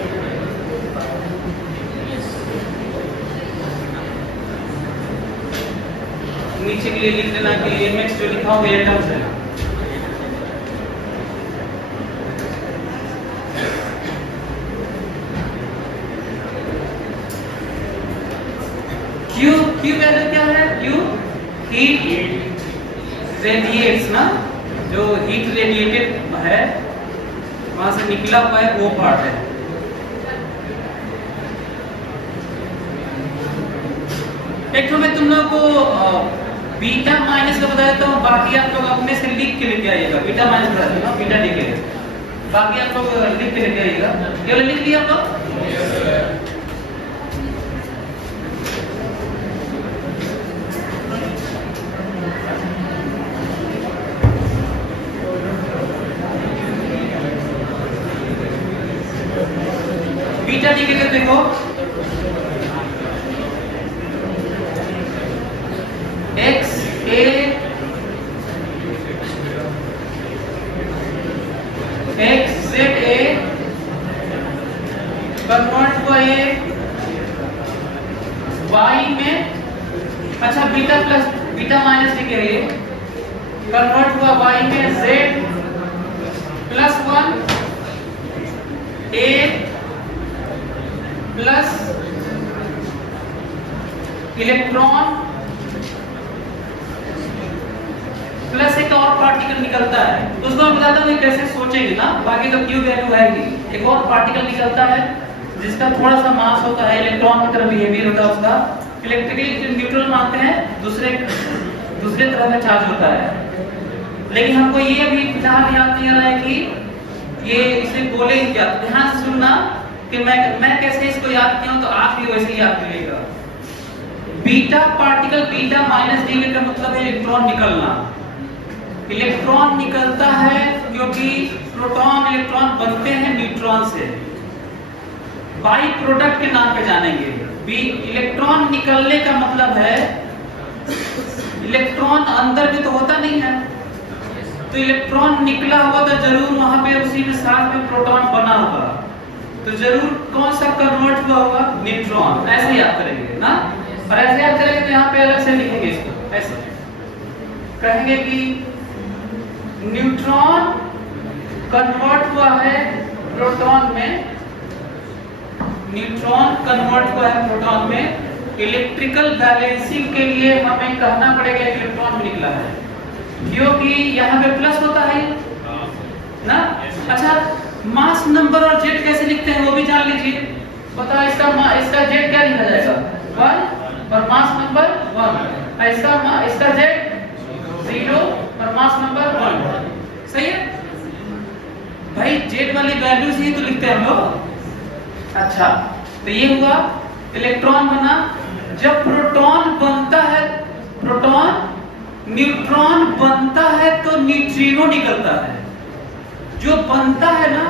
नीचे के लिए लिख देना कि mx जो लिखा हुआ एटम्स है। Q वैल्यू क्या है, Q हीट रेडिएट्स ना, जो हीट रेडिएटेड है वहां से निकला हुआ है वो पार्ट है। एक तो मैं तुम लोगों को बीटा माइनस का बताया तो बाकी आप लोग अपने से लिख के लेके आइएगा। बीटा माइनस बता दूंगा, बीटा लिख के, बाकी आप लोग लिख के लेके आइएगा। केवल लिख लिया आप लोग। बीटा लिखेंगे देखो, x a x z a convert हुआ ये y में, अच्छा बीटा प्लस बीटा माइनस लिखे ये कन्वर्ट हुआ y में z plus 1 a plus electron plus एक और पार्टिकल निकलता है। तो उसको मैं बताता हूँ कैसे सोचेंगे ना, बाकी तो क्यू वैल्यू है ही। एक और पार्टिकल निकलता है जिसका थोड़ा सा मास होता है, इलेक्ट्रॉन की तरह बिहेवियर होता है उसका, इलेक्ट्रिकली न्यूट्रल मानते हैं, दूसरे तरह का चार्ज होता है। लेकिन हमको ये अभी फिलहाल याद नहीं आ रहा है कि ये इसे बोले ही क्या। ध्यान से सुनना कि मैं कैसे इसको याद किया हूं, तो आप भी वैसे ही याद करिएगा। Beta particle beta minus D का मतलब है इलेक्ट्रॉन निकलना। इलेक्ट्रॉन निकलता है क्योंकि प्रोटॉन इलेक्ट्रॉन बनते हैं न्यूट्रॉन से। बाई प्रोडक्ट के नाम पे जानेंगे। इलेक्ट्रॉन निकलने का मतलब है इलेक्ट्रॉन अंदर भी तो होता नहीं है, तो इलेक्ट्रॉन निकला होगा तो जरूर वहां पे उसी में साथ में प्रोटॉन बना होगा, तो जरूर कौन सा कन्वर्ट हुआ होगा, न्यूट्रॉन। ऐसे याद करेंगे ना, और ऐसे याद करेंगे तो यहाँ पे अलग से लिखेंगे इसको, ऐसे कहेंगे कि न्यूट्रॉन कन्वर्ट हुआ है प्रोटॉन में, न्यूट्रॉन कन्वर्ट हुआ है प्रोटॉन में। इलेक्ट्रिकल बैलेंसिंग के लिए हमें कहना पड़ेगा इलेक्ट्रॉन भी निकला है, क्योंकि यहाँ पे प्लस होता है ना। अच्छा, मास नंबर और जेट कैसे लिखते हैं वो भी जान लीजिए। बताओ इसका जेट क्या लिखा जाएगा, 1, और मास नंबर 1। इसका जेट 0 और मास नंबर 1। सही है भाई, जेट वाली वैल्यूज ही तो लिखते हैं हम लोग। अच्छा, तो ये हुआ इलेक्ट्रॉन बना। जब प्रोटॉन बनता है, प्रोटॉन न्यूट्रॉन बनता है तो न्यूट्रिनो निकलता है, जो बनता है ना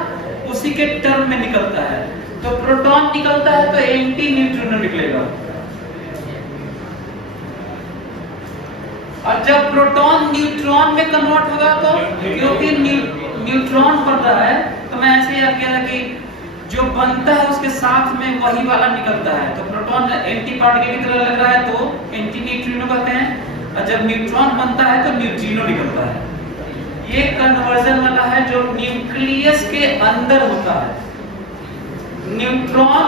उसी के टर्म में निकलता है। तो प्रोटॉन निकलता है तो एंटी न्यूट्रिनो निकलेगा। और जब प्रोटॉन न्यूट्रॉन में कन्वर्ट होगा तो क्योंकि न्यूट्रॉन बढ़ रहा है तो मैं ऐसे याद किया कि जो बनता है उसके साथ में वही वाला निकलता है। तो प्रोटॉन एंटी पार्टिकल की तरह लग रहा है तो एंटी न्यूट्रिनो कहते हैं, और जब न्यूट्रॉन बनता है तो न्यूट्रिनो निकलता है। ये कन्वर्जन वाला है जो न्यूक्लियस के अंदर होता है। न्यूट्रॉन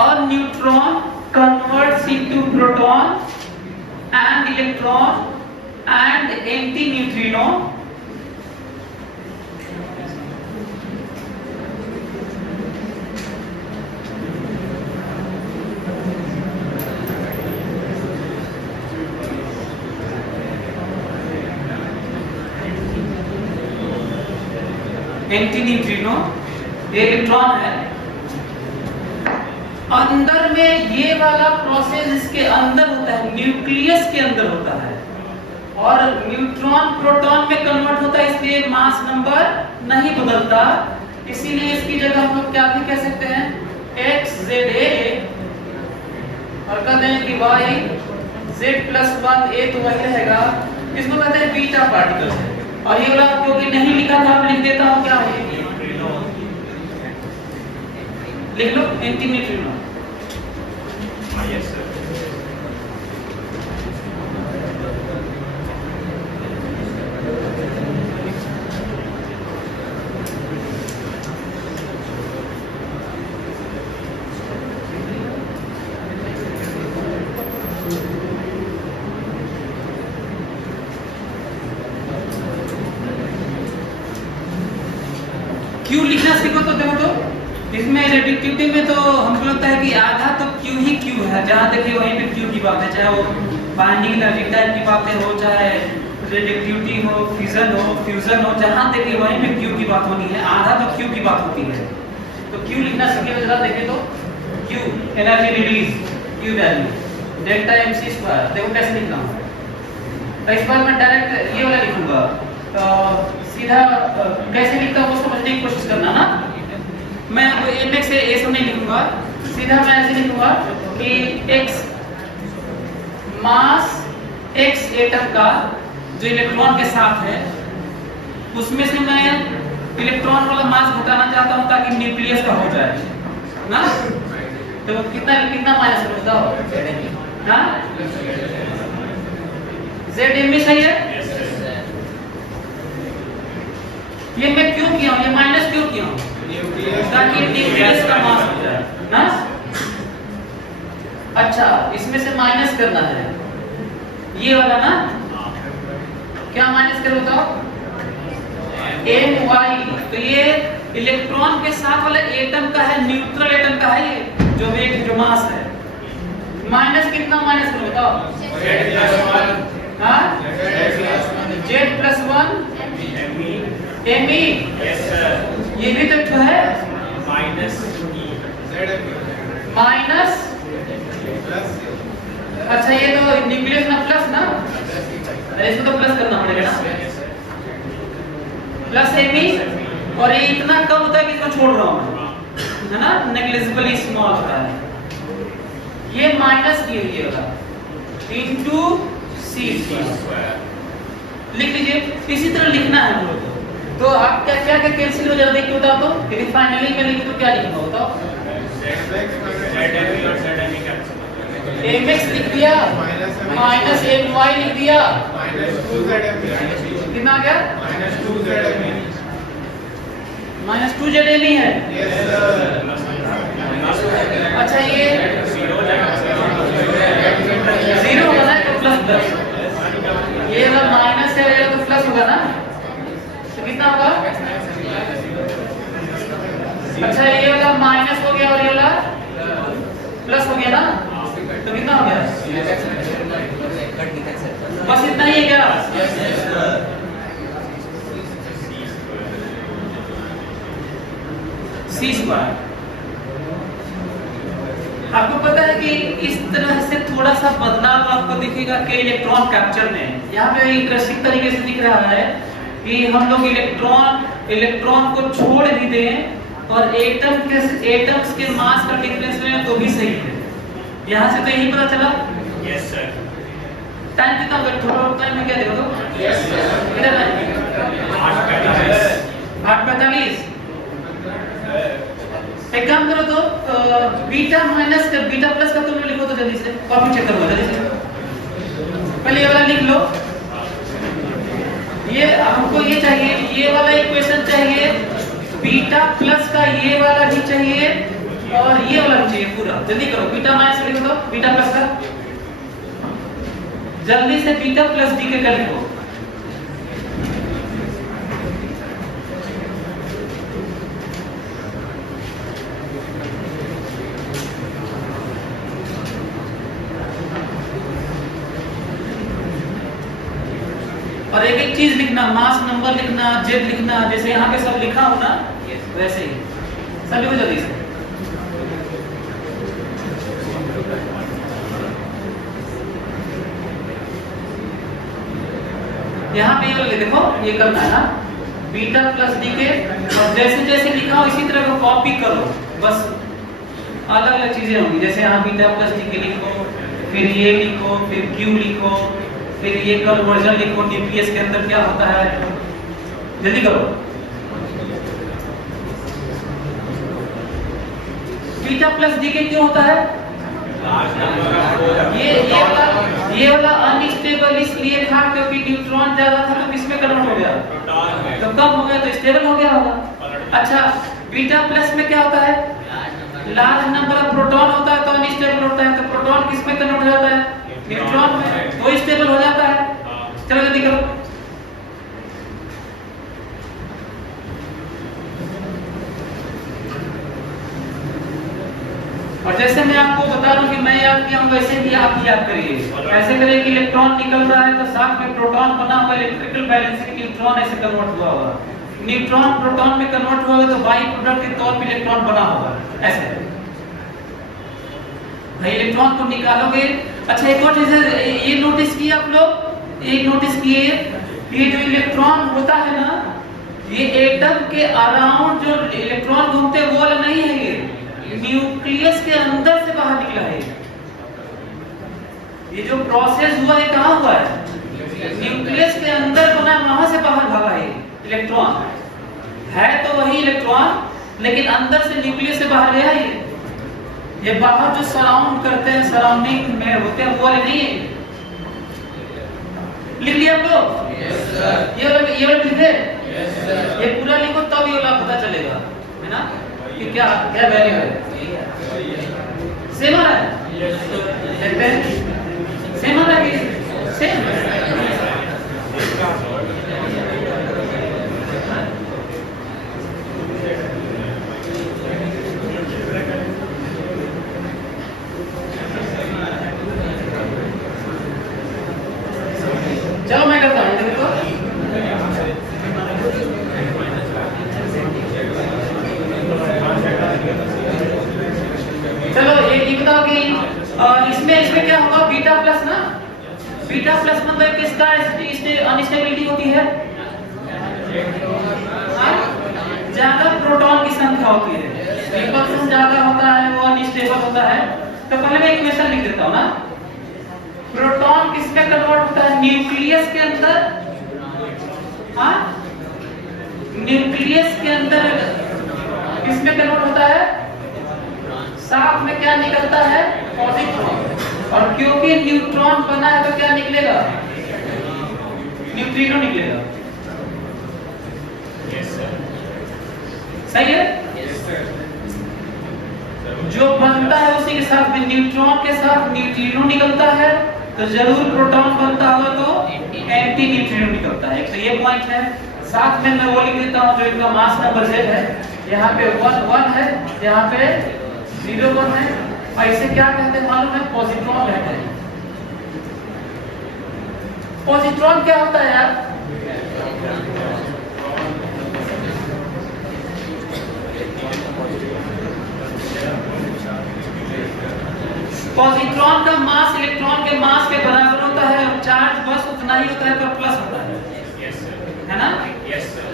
और neutron converts into proton and electron and anti-neutrino. Anti-neutrino ये इलेक्ट्रॉन है। अंदर में ये वाला प्रोसेस इसके अंदर होता है, न्यूक्लियस के अंदर होता है, और न्यूट्रॉन प्रोटॉन में कन्वर्ट होता है, इसलिए मास नंबर नहीं बदलता। इसीलिए इसकी जगह हम लोग क्या भी कह सकते हैं, XZA, और कहते हैं कि Y Z+1A तो वही रहेगा। इसको कहते हैं बीटा पार्टिकल है। और ये वाला क्योंकि नहीं लिखा था, लिख देता हूं, क्या है लिख लो, एंटी न्यूट्रिनो। Yes sir. क्यों लिखना सीखो तो देखो तो इसमें रेडिक्टिविटी में तो हमको लगता है कि आधा तो क्यू ही क्यू है। जहाँ देखिए वहीं पे क्यू की बात है, चाहे वो बाइंडिंग एनर्जी टाइप की बातें हो, चाहे रेडिक्टिविटी हो, फ्यूजन हो, जहाँ देखिए वहीं पे क्यू की बात होनी है। आधा तो क्यू की बात होती है। तो क्यू लिखना सीखे जरा देखें तो Q energy release, Q value delta mc square. देखो कैसे लिखना है। तो इस बार मैं डायरेक्ट ये वाला लिखूंगा, सीधा कैसे लिखता हूँ वो समझने की कोशिश करना ना। मैं mx से a से नहीं लिखूंगा, सीधा मैं ऐसे लिखूंगा कि x मास x एटम का जो इलेक्ट्रॉन के साथ है उसमें से मैं इलेक्ट्रॉन वाला मास घटाना चाहता हूं ताकि न्यूक्लियस का हो जाए ना। तो कितना कितना माइनस कर बताओ ना, Zm सही है। ये मैं क्यों किया हूं, ये माइनस क्यों किया हूं, ताकि न्यूक्लियस का मास हो जाए ना। अच्छा इसमें से माइनस करना है ये वाला ना, क्या माइनस करो बताओ, My। तो ये इलेक्ट्रॉन के साथ वाला एटम का है, न्यूट्रल एटम का है, ये जो वेट जो मास है। माइनस कितना माइनस करो बताओ, हाँ Z+1 Me। ये भी तो है माइनस अच्छा ये तो न्यूक्लियस ना प्लस ना, इसको तो प्लस करना पड़ेगा ना, प्लस Me। और ये इतना कम होता है कि इसको छोड़ रहा हूं है ना, नेग्लिजिबली स्मॉल होता है। ये माइनस की हुई होगा इनटू C लिख लीजिए। इसी तरह लिखना है हम लोग को। तो आप क्या क्या कैंसिल हो जाता है क्यों बताओ तो, लेकिन फाइनली में लिखूं तो क्या लिखूंगा बताओ, mx लिख दिया माइनस my लिख दिया, कितना आ गया -2Zm है। अच्छा ये जीरो होगा ना तो प्लस प्लस, ये वाला माइनस है ये तो प्लस होगा ना, तो कितना होगा। अच्छा ये वाला माइनस हो गया और ये वाला प्लस हो गया ना, तो कितना हो गया, बस इतना ही है क्या। C स्क्वायर आपको पता है कि इस तरह से थोड़ा सा बदलाव आपको दिखेगा कि इलेक्ट्रॉन कैप्चर में। यहाँ पे इंटरेस्टिंग तरीके से दिख रहा है कि हम लोग इलेक्ट्रॉन को छोड़ भी दें और एटम्स के मास का डिफरेंस में तो भी सही है। यहाँ से तो यही पता चला। Yes sir. टाइम कितना हो गया? थोड़ा और टाइम में क्या देखो तो? Yes sir. कितना टाइम? 8:45। एक काम करो तो बीटा माइनस का बीटा प्लस का तुम लिखो तो जल्दी से, कॉपी चेक करो जल्दी से। पहले ये वाला लिख लो। ये हमको ये चाहिए, ये वाला इक्वेशन चाहिए, बीटा प्लस का ये वाला भी चाहिए और ये वाला भी चाहिए पूरा। जल्दी करो, बीटा माइनस लिखो तो बीटा प्लस का, जल्दी से बीटा प्लस डी के कर लिखो। और एक एक चीज लिखना, मास नंबर लिखना, जेड लिखना, जैसे यहाँ पे सब लिखा हो ना वैसे ही सब लिखो जल्दी से। यहाँ पे ये देखो, ये करना है ना बीटा प्लस डी के, और जैसे जैसे लिखा हो इसी तरह को कॉपी करो। बस अलग अलग चीजें होंगी, जैसे यहाँ बीटा प्लस डी के लिखो, फिर ये लिखो, फिर क्यू लिखो, फिर ये कन्वर्जन लिखो, न्यूक्लियस के अंदर क्या होता है। जल्दी करो। बीटा प्लस डी के क्यों होता है? ये वाला अनस्टेबल इसलिए था क्योंकि न्यूट्रॉन ज्यादा था तो किसमें कन्वर्ट हो गया? तो कम हो गया तो स्टेबल हो गया होगा। अच्छा, बीटा प्लस में क्या होता है? लार्ज नंबर ऑफ प्रोटॉन होता है तो अनस्टेबल होता है। तो प्रोटॉन किसमें कन्वर्ट हो जाता है? न्यूट्रॉन में, तो स्टेबल हो जाता है। चलो जल्दी करो। और जैसे मैं आपको बता रहा हूं कि मैं याद किया हूं वैसे भी आप याद करिए। ऐसे करिए कि इलेक्ट्रॉन निकल रहा है तो साथ में प्रोटॉन बना हुआ, इलेक्ट्रिकल बैलेंस से न्यूट्रॉन ऐसे कन्वर्ट हुआ होगा। न्यूट्रॉन प्रोटॉन में कन्वर्ट हुआ होगा तो बाई प्रोडक्ट के तौर पे इलेक्ट्रॉन बना होगा ऐसे। भाई इलेक्ट्रॉन को निकालोगे। अच्छा, एक और चीज ये नोटिस किए आप लोग, एक नोटिस किए ये जो इलेक्ट्रॉन होता है ना, ये एटम के अराउंड जो इलेक्ट्रॉन घूमते हैं वो वाला नहीं है, ये न्यूक्लियस के अंदर से बाहर निकला है। ये जो प्रोसेस हुआ है कहाँ हुआ है? न्यूक्लियस के अंदर बना, वहां से बाहर भागा है इलेक्ट्रॉन। है तो वही इलेक्ट्रॉन लेकिन अंदर से न्यूक्लियस से बाहर गया है। ये बाहर जो सराउंड करते हैं, सराउंडिंग में होते हैं वो वाले नहीं है। लिख लिया आप लोग? ये वाला लिखे? ये पूरा लिखो तब ये वाला पता चलेगा, है ना, कि क्या क्या वैल्यू है। सेम है? देखते हैं सेम है कि सेम? चलो मैं करता हूँ, देखो चलो ये बताओ कि इसमें क्या होगा? बीटा प्लस ना, बीटा प्लस मतलब किसका अनस्टेबिलिटी होती है? ज्यादा प्रोटॉन की संख्या होती है, रिपल्सन ज्यादा होता है, वो अनस्टेबल होता है। तो पहले मैं इक्वेशन लिख देता हूँ ना। प्रोटॉन किसमें कन्वर्ट होता है? न्यूक्लियस के अंदर। हाँ, न्यूक्लियस के अंदर किसमें कन्वर्ट होता है? साथ में क्या निकलता है? पॉजिट्रॉन। और क्योंकि न्यूट्रॉन बना है तो क्या निकलेगा? न्यूट्रिनो निकलेगा। सही है? जो बनता है उसी के साथ में न्यूट्रॉन के साथ न्यूट्रिनो निकलता है, तो जरूर प्रोटॉन बनता होगा तो एंटी न्यूट्रिनो निकलता है। तो ये पॉइंट है। साथ में मैं वो लिख देता हूँ जो इनका मास नंबर Z है। यहाँ पे 1 है, यहाँ पे 0 है। और इसे क्या कहते हैं मालूम है? पॉजिट्रॉन कहते हैं। पॉजिट्रॉन क्या होता है यार? पॉजिट्रॉन का मास इलेक्ट्रॉन के मास के बराबर होता है और चार्ज बस उतना ही होता है पर प्लस होता है, यस सर, है ना? Yes sir,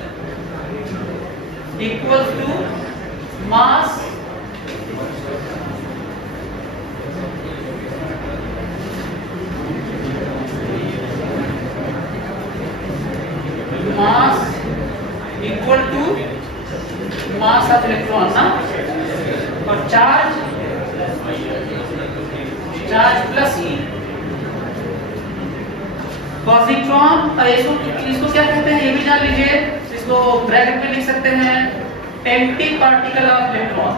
equal to mass equal to mass of electron ना, और चार्ज प्लस ई। पॉजिट्रॉन इसको क्या कहते हैं ये भी जान लीजिए, इसको ब्रैकेट में लिख सकते हैं empty particle of electron.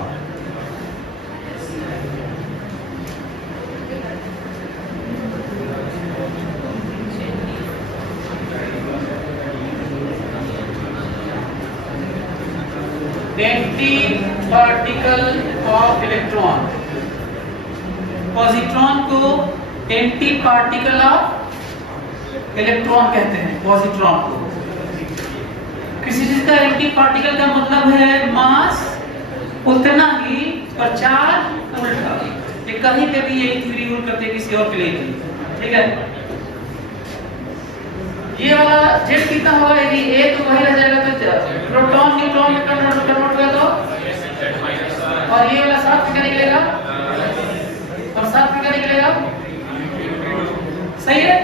Empty particle of electron, positron को एम्प्टी पार्टिकल ऑफ इलेक्ट्रॉन कहते हैं। पॉजिट्रॉन को किसी चीज का एम्प्टी पार्टिकल का मतलब है मास उतना ही और चार्ज उल्टा। ये कहीं पे भी यही थ्योरी यूज करते हैं किसी और के लिए, ठीक है? ये वाला जेड कितना होगा, यदि ए तो वही रह जाएगा तो प्रोटॉन न्यूट्रॉन में कन्वर्ट होगा तो, और ये वाला साथ में क्या निकलेगा, और साथ में क्या निकलेगा, सही है?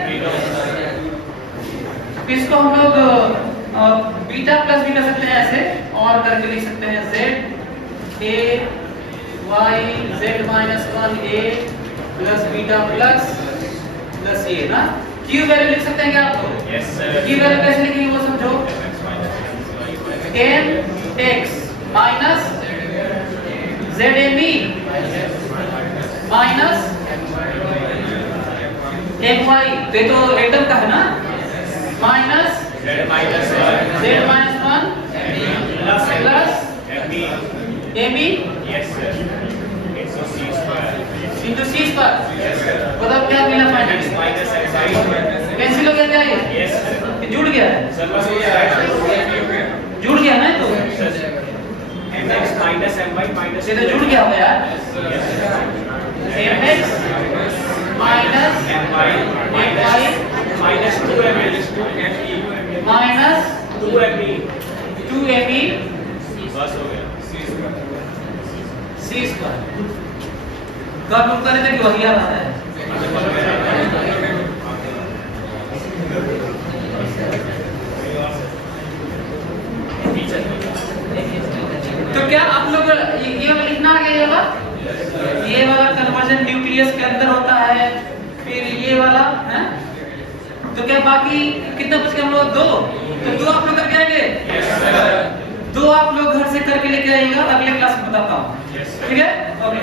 इसको हम लोग बीटा प्लस भी कर सकते हैं, ऐसे और करके लिख सकते हैं z a y z minus 1 a plus beta plus a ना। क्यू वैल्यू लिख सकते हैं क्या आप लोग? यस सर, क्यू वैल्यू कैसे लिखेंगे वो समझो, m x minus z m e minus m y, ये तो एटम का है ना, minus z minus 1 plus m e yes sir, it's c square into c square. Yes sir, मतलब क्या मिला फाइनली, माइनस m कैंसिल हो गया क्या ये? यस सर, ये जुड़ गया है, सर बस ये जुड़ गया ना, तो mx माइनस my माइनस ये तो जुड़ गया होगा यार, mx minus my minus 2me minus 2me 2me बस हो गया। c square. कब लोग करे थे कि वही आ रहा है, तो क्या आप लोग ये वाला लिखना आ गया, ये वाला कन्वर्जन न्यूक्लियस के अंदर होता है, फिर ये वाला है, तो क्या बाकी कितना बच गया हम लोग? 2, तो 2 आप लोग करके आएंगे, 2 आप लोग घर से करके लेके आइएगा, अगले क्लास में बताता हूँ, ठीक है? ओके।